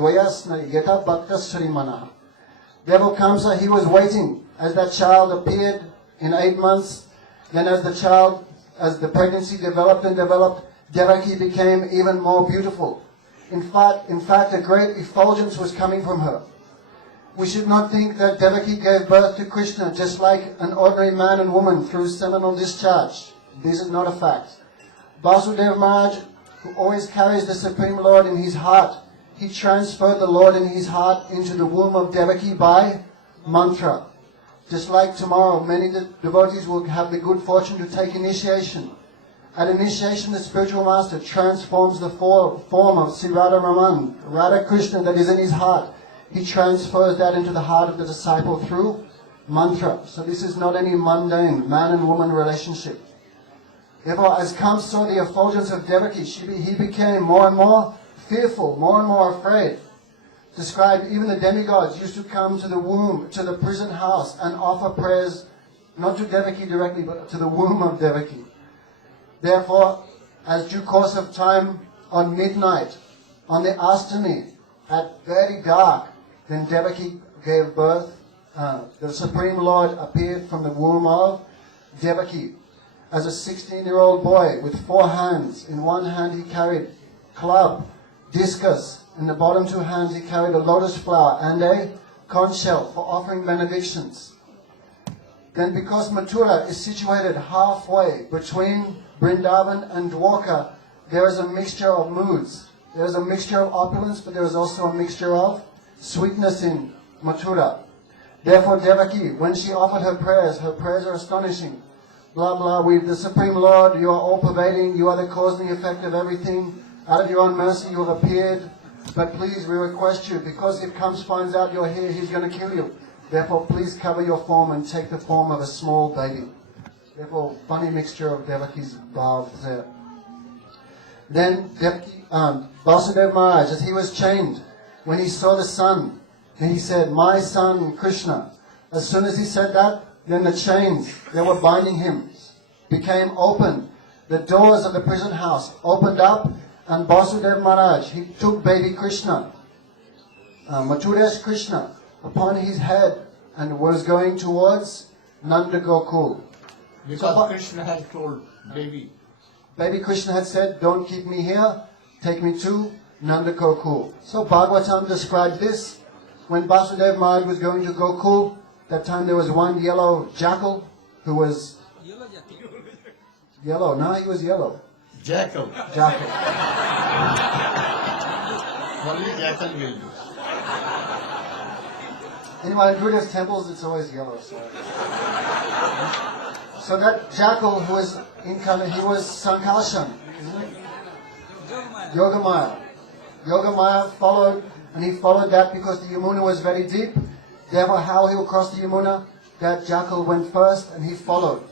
Kamsa, he was waiting as that child appeared in 8 months. Then as the pregnancy developed, Devaki became even more beautiful. In fact, a great effulgence was coming from her. We should not think that Devaki gave birth to Krishna just like an ordinary man and woman through seminal discharge. This is not a fact. Vasudeva Maharaj, who always carries the Supreme Lord in his heart, he transferred the Lord in his heart into the womb of Devaki by mantra. Just like tomorrow, many devotees will have the good fortune to take initiation. At initiation, the spiritual master transforms the form of Sri Radha Raman, Radha Krishna that is in his heart. He transfers that into the heart of the disciple through mantra. So this is not any mundane man and woman relationship. Therefore, as Kamsa saw the effulgence of Devaki, he became more and more fearful, more and more afraid. Described, even the demigods used to come to the womb, to the prison house, and offer prayers, not to Devaki directly, but to the womb of Devaki. Therefore, as due course of time, on midnight, on the Ashtami, at very dark, then Devaki gave birth. The Supreme Lord appeared from the womb of Devaki as a 16-year-old boy with 4 hands. In one hand he carried club, discus. In the bottom 2 hands he carried a lotus flower and a conch shell for offering benedictions. Then because Mathura is situated halfway between Vrindavan and Dwarka, there is a mixture of moods. There is a mixture of opulence, but there is also a mixture of sweetness in Mathura. Therefore Devaki, when she offered her prayers are astonishing. Blah, blah, with the Supreme Lord, you are all-pervading, you are the cause and the effect of everything. Out of your own mercy you have appeared. But please, we request you, because if Kamsa finds out you're here, he's going to kill you. Therefore, please cover your form and take the form of a small baby. Therefore, funny mixture of Devaki's bhavs there. Then Vasudeva Maharaj, as he was chained, when he saw the sun, then he said, "My son Krishna." As soon as he said that, then the chains that were binding him became open. The doors of the prison house opened up, and Vasudeva Maharaj, he took baby Krishna, Mathura's Krishna, upon his head and was going towards Nanda Gokul. Because Krishna had told baby. Baby Krishna had said, "Don't keep me here, take me to Nanda Gokul." So Bhagavatam described this. When Vasudeva Maharaj was going to Gokul, that time there was one yellow jackal who was yellow. No, he was yellow. Jackal. Jackal. Only jackal will do. Anyway, in Buddhist temples, it's always yellow. So that jackal who was incarnate, he was Sankarshan, isn't it? Yogamaya. Yogamaya followed, and he followed that because the Yamuna was very deep. Therefore, how he will cross the Yamuna, that jackal went first, and he followed.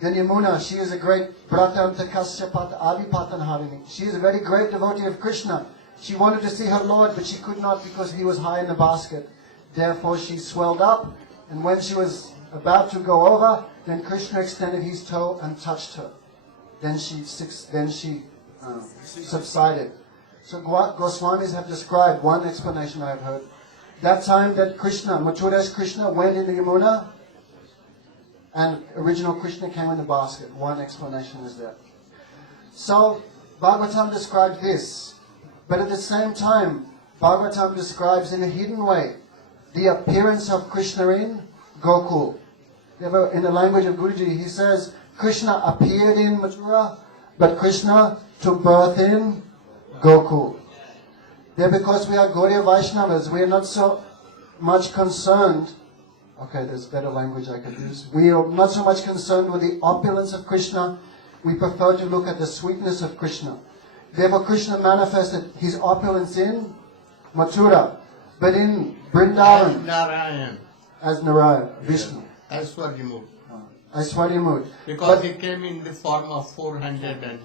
Then Yamuna, she is a great Bratanta Kasyapata Adipatan Harini. She is a very great devotee of Krishna. She wanted to see her Lord, but she could not because he was high in the basket. Therefore, she swelled up, and when she was about to go over, then Krishna extended his toe and touched her. Then she subsided. So Goswamis have described one explanation I have heard. That time that Krishna, Mathura's Krishna, went in the Yamuna, and original Krishna came in the basket. One explanation is that. So Bhagavatam describes this, but at the same time, Bhagavatam describes in a hidden way the appearance of Krishna in Gokul. In the language of Guruji, he says, Krishna appeared in Mathura, but Krishna took birth in Gokul. There, because we are Gaudiya Vaishnavas, we are not so much concerned. Okay, there's better language I could use. We are not so much concerned with the opulence of Krishna. We prefer to look at the sweetness of Krishna. Therefore, Krishna manifested his opulence in Mathura, but in Vrindavan Narayan. as Narayana, Vishnu. Aishwaryamut. Aishwaryamut. Because he came in the form of 400 and...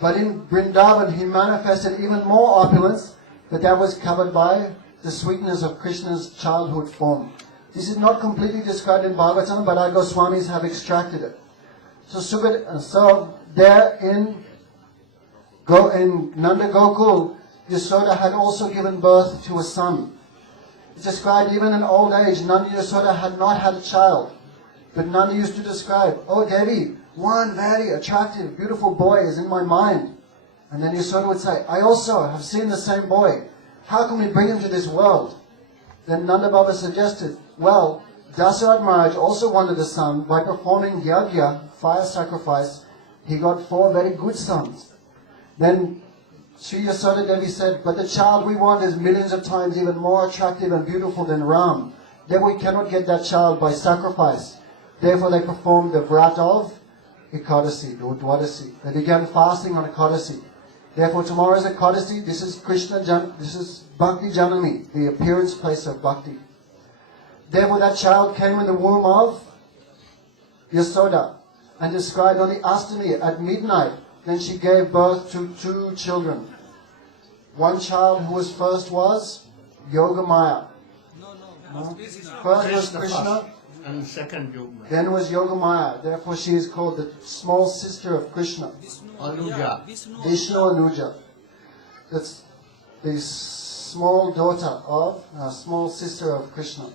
But in Vrindavan, he manifested even more opulence, but that was covered by the sweetness of Krishna's childhood form. This is not completely described in Bhagavatam, but our Goswamis have extracted it. So there in Nanda Gokul, Yasoda had also given birth to a son. It's described even in old age, Nanda Yasoda had not had a child. But Nanda used to describe, "Oh Devi, one very attractive, beautiful boy is in my mind." And then Yasoda would say, "I also have seen the same boy. How can we bring him to this world?" Then Nanda Baba suggested, well, Dasaratha Maharaj also wanted a son. By performing yajna, fire sacrifice, he got 4 very good sons. Then Sri Yasoda Devi said, "But the child we want is millions of times even more attractive and beautiful than Ram. Then we cannot get that child by sacrifice." Therefore they performed the vrat of Ekadasi or Dwadasi. They began fasting on Ekadasi. Therefore, tomorrow is Ekadasi. This is this is Bhakti Janani, the appearance place of Bhakti. Therefore, that child came in the womb of Yasoda and described on the Astami at midnight. Then she gave birth to 2 children. One child who was first was Yogamaya. First was Krishna. And second Yogamaya. Then was Yogamaya. Therefore, she is called the small sister of Krishna. Anuja. Vishnu Anuja. That's the small daughter of, small sister of Krishna.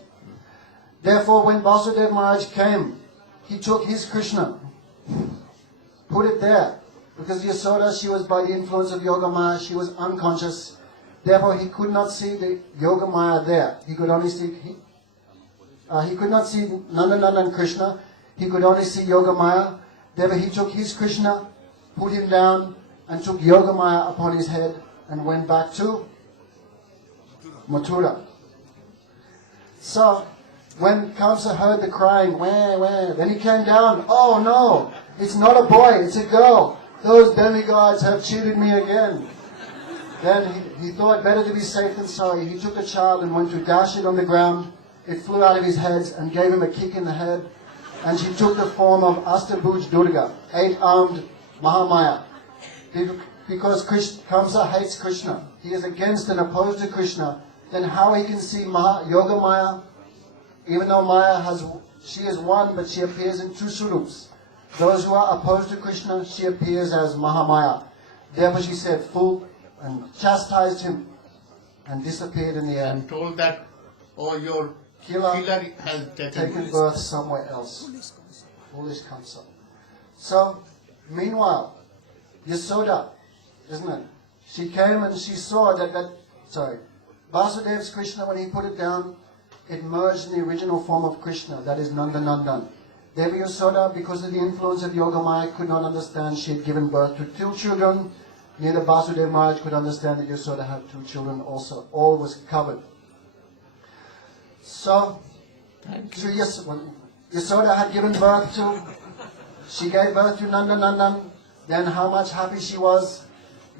Therefore, when Vasudeva Maharaj came, he took his Krishna, put it there. Because Yasoda, she was by the influence of Yogamaya, she was unconscious. Therefore, he could not see the Yogamaya there. He could only see, he could not see Nanda and Krishna. He could only see Yogamaya. Therefore, he took his Krishna, put him down, and took Yogamaya upon his head, and went back to Mathura. So, when Kamsa heard the crying, wah, wah, then he came down. Oh no, it's not a boy, it's a girl. Those demigods have cheated me again. Then he thought better to be safe than sorry. He took a child and went to dash it on the ground. It flew out of his head and gave him a kick in the head. And she took the form of Astabhuj Durga, 8-armed Mahamaya. Because Kamsa hates Krishna. He is against and opposed to Krishna. Then how he can see Yogamaya, even though she is one, but she appears in 2 surups. Those who are opposed to Krishna, she appears as Mahamaya. Therefore she said, fool, and chastised him, and disappeared in the air. And told that, oh, your Killer killer has taken birth somewhere else. Foolish Kamsa. So, meanwhile, Yasoda, isn't it? She came and she saw Vasudeva's Krishna, when he put it down, it merged in the original form of Krishna, that is Nanda Nandan. Devi Yasoda, because of the influence of Yogamaya, could not understand she had given birth to 2 children. Neither Vasudeva Maharaj could understand that Yasoda had 2 children also. All was covered. So, Yasoda had given birth to, she gave birth to Nanda Nandan. Then how much happy she was.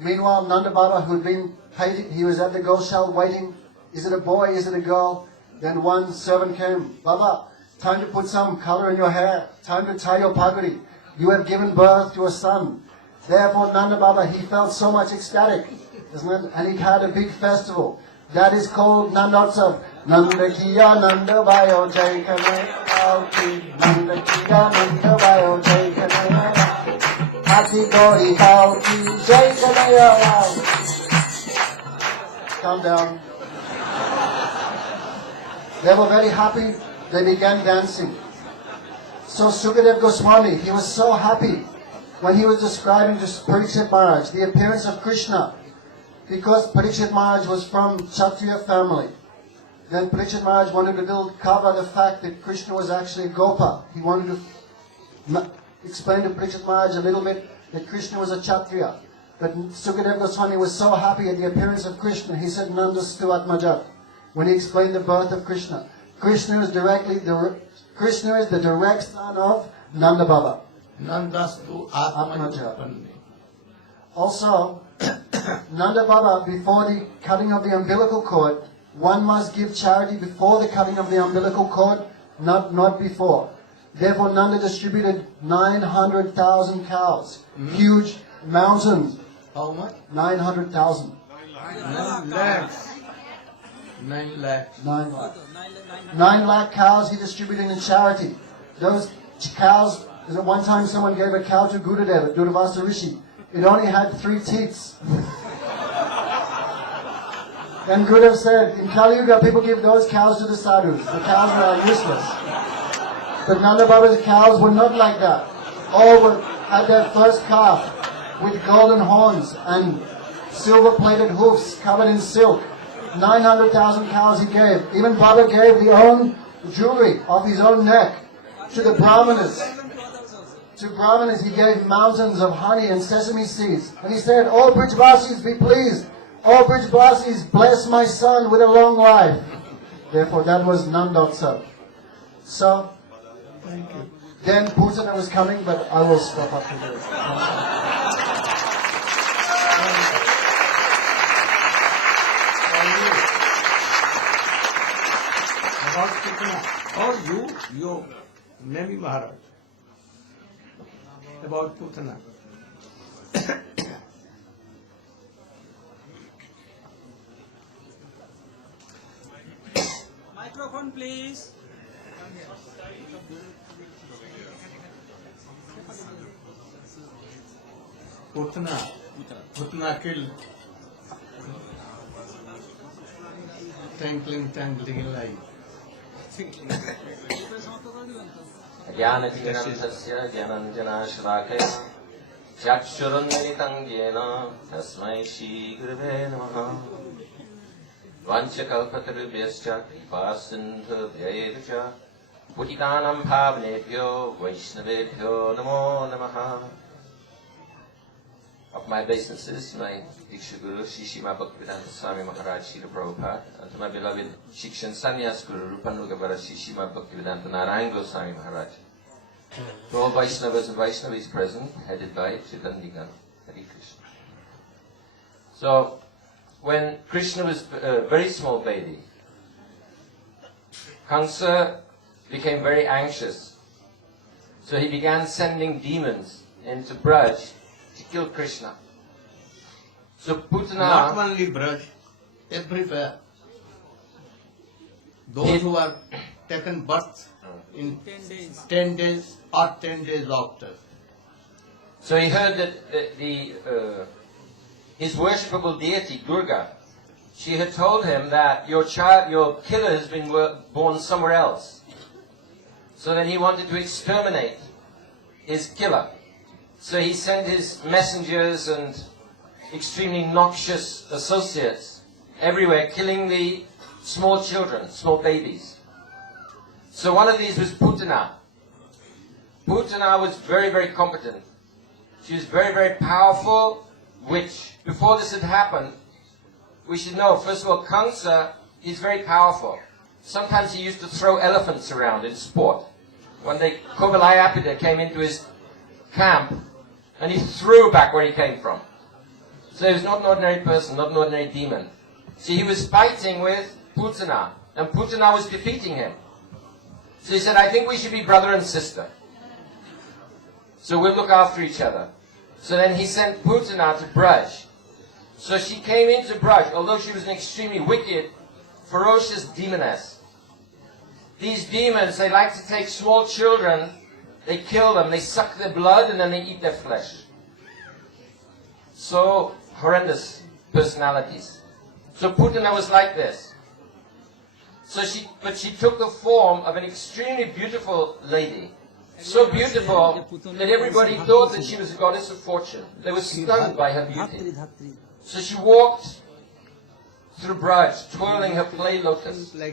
Meanwhile, Nanda Baba, who had been hated, he was at the Goshaal waiting. Is it a boy? Is it a girl? Then one servant came. Baba, time to put some color in your hair. Time to tie your pagadi. You have given birth to a son. Therefore, Nanda Baba, he felt so much ecstatic, isn't it? And he had a big festival. That is called Nandotsav. Nanda kiya Nanda Bayo Jai Kane. Nanda kiya Nanda Bayo Jai Kane. Hati Gori Kao Ki Jai Kane. Calm down. They were very happy. They began dancing. So Srila Goswami, he was so happy when he was describing to Parikshit Maharaj the appearance of Krishna. Because Parikshit Maharaj was from Kshatriya family. Then Parikshit Maharaj wanted to cover the fact that Krishna was actually a Gopa. He wanted to explain to Parikshit Maharaj a little bit that Krishna was a Kshatriya. But Sukadeva Goswami was so happy at the appearance of Krishna, he said Nandastu Atmajat. When he explained the birth of Krishna. Krishna is the direct son of Nanda Baba. Nandastu Atmajat. Also, Nanda Baba, before the cutting of the umbilical cord, one must give charity before the cutting of the umbilical cord, not before. Therefore, Nanda distributed 900,000 cows, huge mountains. How much? 900,000. 9 lakhs. 9 lakhs. 9 lakh. 9 lakh cows he distributed in charity. Those cows, one time someone gave a cow to Gurudeva, Durvasa Rishi. It only had 3 teats. Then Gurudeva said, in Kali Yuga, people give those cows to the sadhus. The cows are useless. But Nanda Baba's cows were not like that. All had their first calf with golden horns and silver-plated hoofs covered in silk. 900,000 cows he gave. Even Baba gave the own jewelry off his own neck to the Brahmanas. To Brahmanas he gave mountains of honey and sesame seeds. And he said, all Brijvasis be pleased. All Brijvasis bless my son with a long life. Therefore that was Nandotsav. So, Then Putana was coming, but I will stop after this. About Putana, or you, maybe Maharaj. About Putana. Microphone, please. Putana killed twinkling light. ज्ञानतिमिरन्धस्य ज्ञानञ्जनाश्लाकया चक्षुरुन्मिलितं येन तस्मै श्रीगुरुवे नमः वाञ्छकल्पतरुभ्यश्च कृपासिन्धुभ्य एव च पतितानां पावनेभ्यो वैष्णवेभ्यो नमो नमः. Of my obeisances to my Diksha Guru, Srila Bhaktivedanta Swami Maharaja, Srila Prabhupada, and to my beloved Shikshan Sannyas Guru, Rupanugavara Srila Bhaktivedanta Narayana Goswami Maharaja. To all Vaishnavas and Vaishnavis present, headed by Chidandigan, Hare Krishna. So, when Krishna was a very small baby, Kamsa became very anxious. So he began sending demons into Braj to kill Krishna. So Putana... Not only Braj, everywhere. Those who are taken birth in 10 days. 10 days or 10 days after. So he heard that his worshipable deity, Durga, she had told him that your killer has been born somewhere else. So then he wanted to exterminate his killer. So he sent his messengers and extremely noxious associates everywhere, killing the small children, small babies. So one of these was Putana. Putana was very, very competent. She was very, very powerful witch. Before this had happened, we should know, first of all, Kamsa is very powerful. Sometimes he used to throw elephants around in sport. One day, Kovalayapida came into his camp, and he threw back where he came from. So he was not an ordinary person, not an ordinary demon. So he was fighting with Putana, and Putana was defeating him. So he said, I think we should be brother and sister. So we'll look after each other. So then he sent Putana to Braj. So she came into Braj, although she was an extremely wicked, ferocious demoness. These demons, they like to take small children, they kill them, they suck their blood, and then they eat their flesh. So horrendous personalities. So Putana was like this. But she took the form of an extremely beautiful lady. So beautiful that everybody thought that she was a goddess of fortune. They were stunned by her beauty. So she walked through Braj, twirling her clay lotus.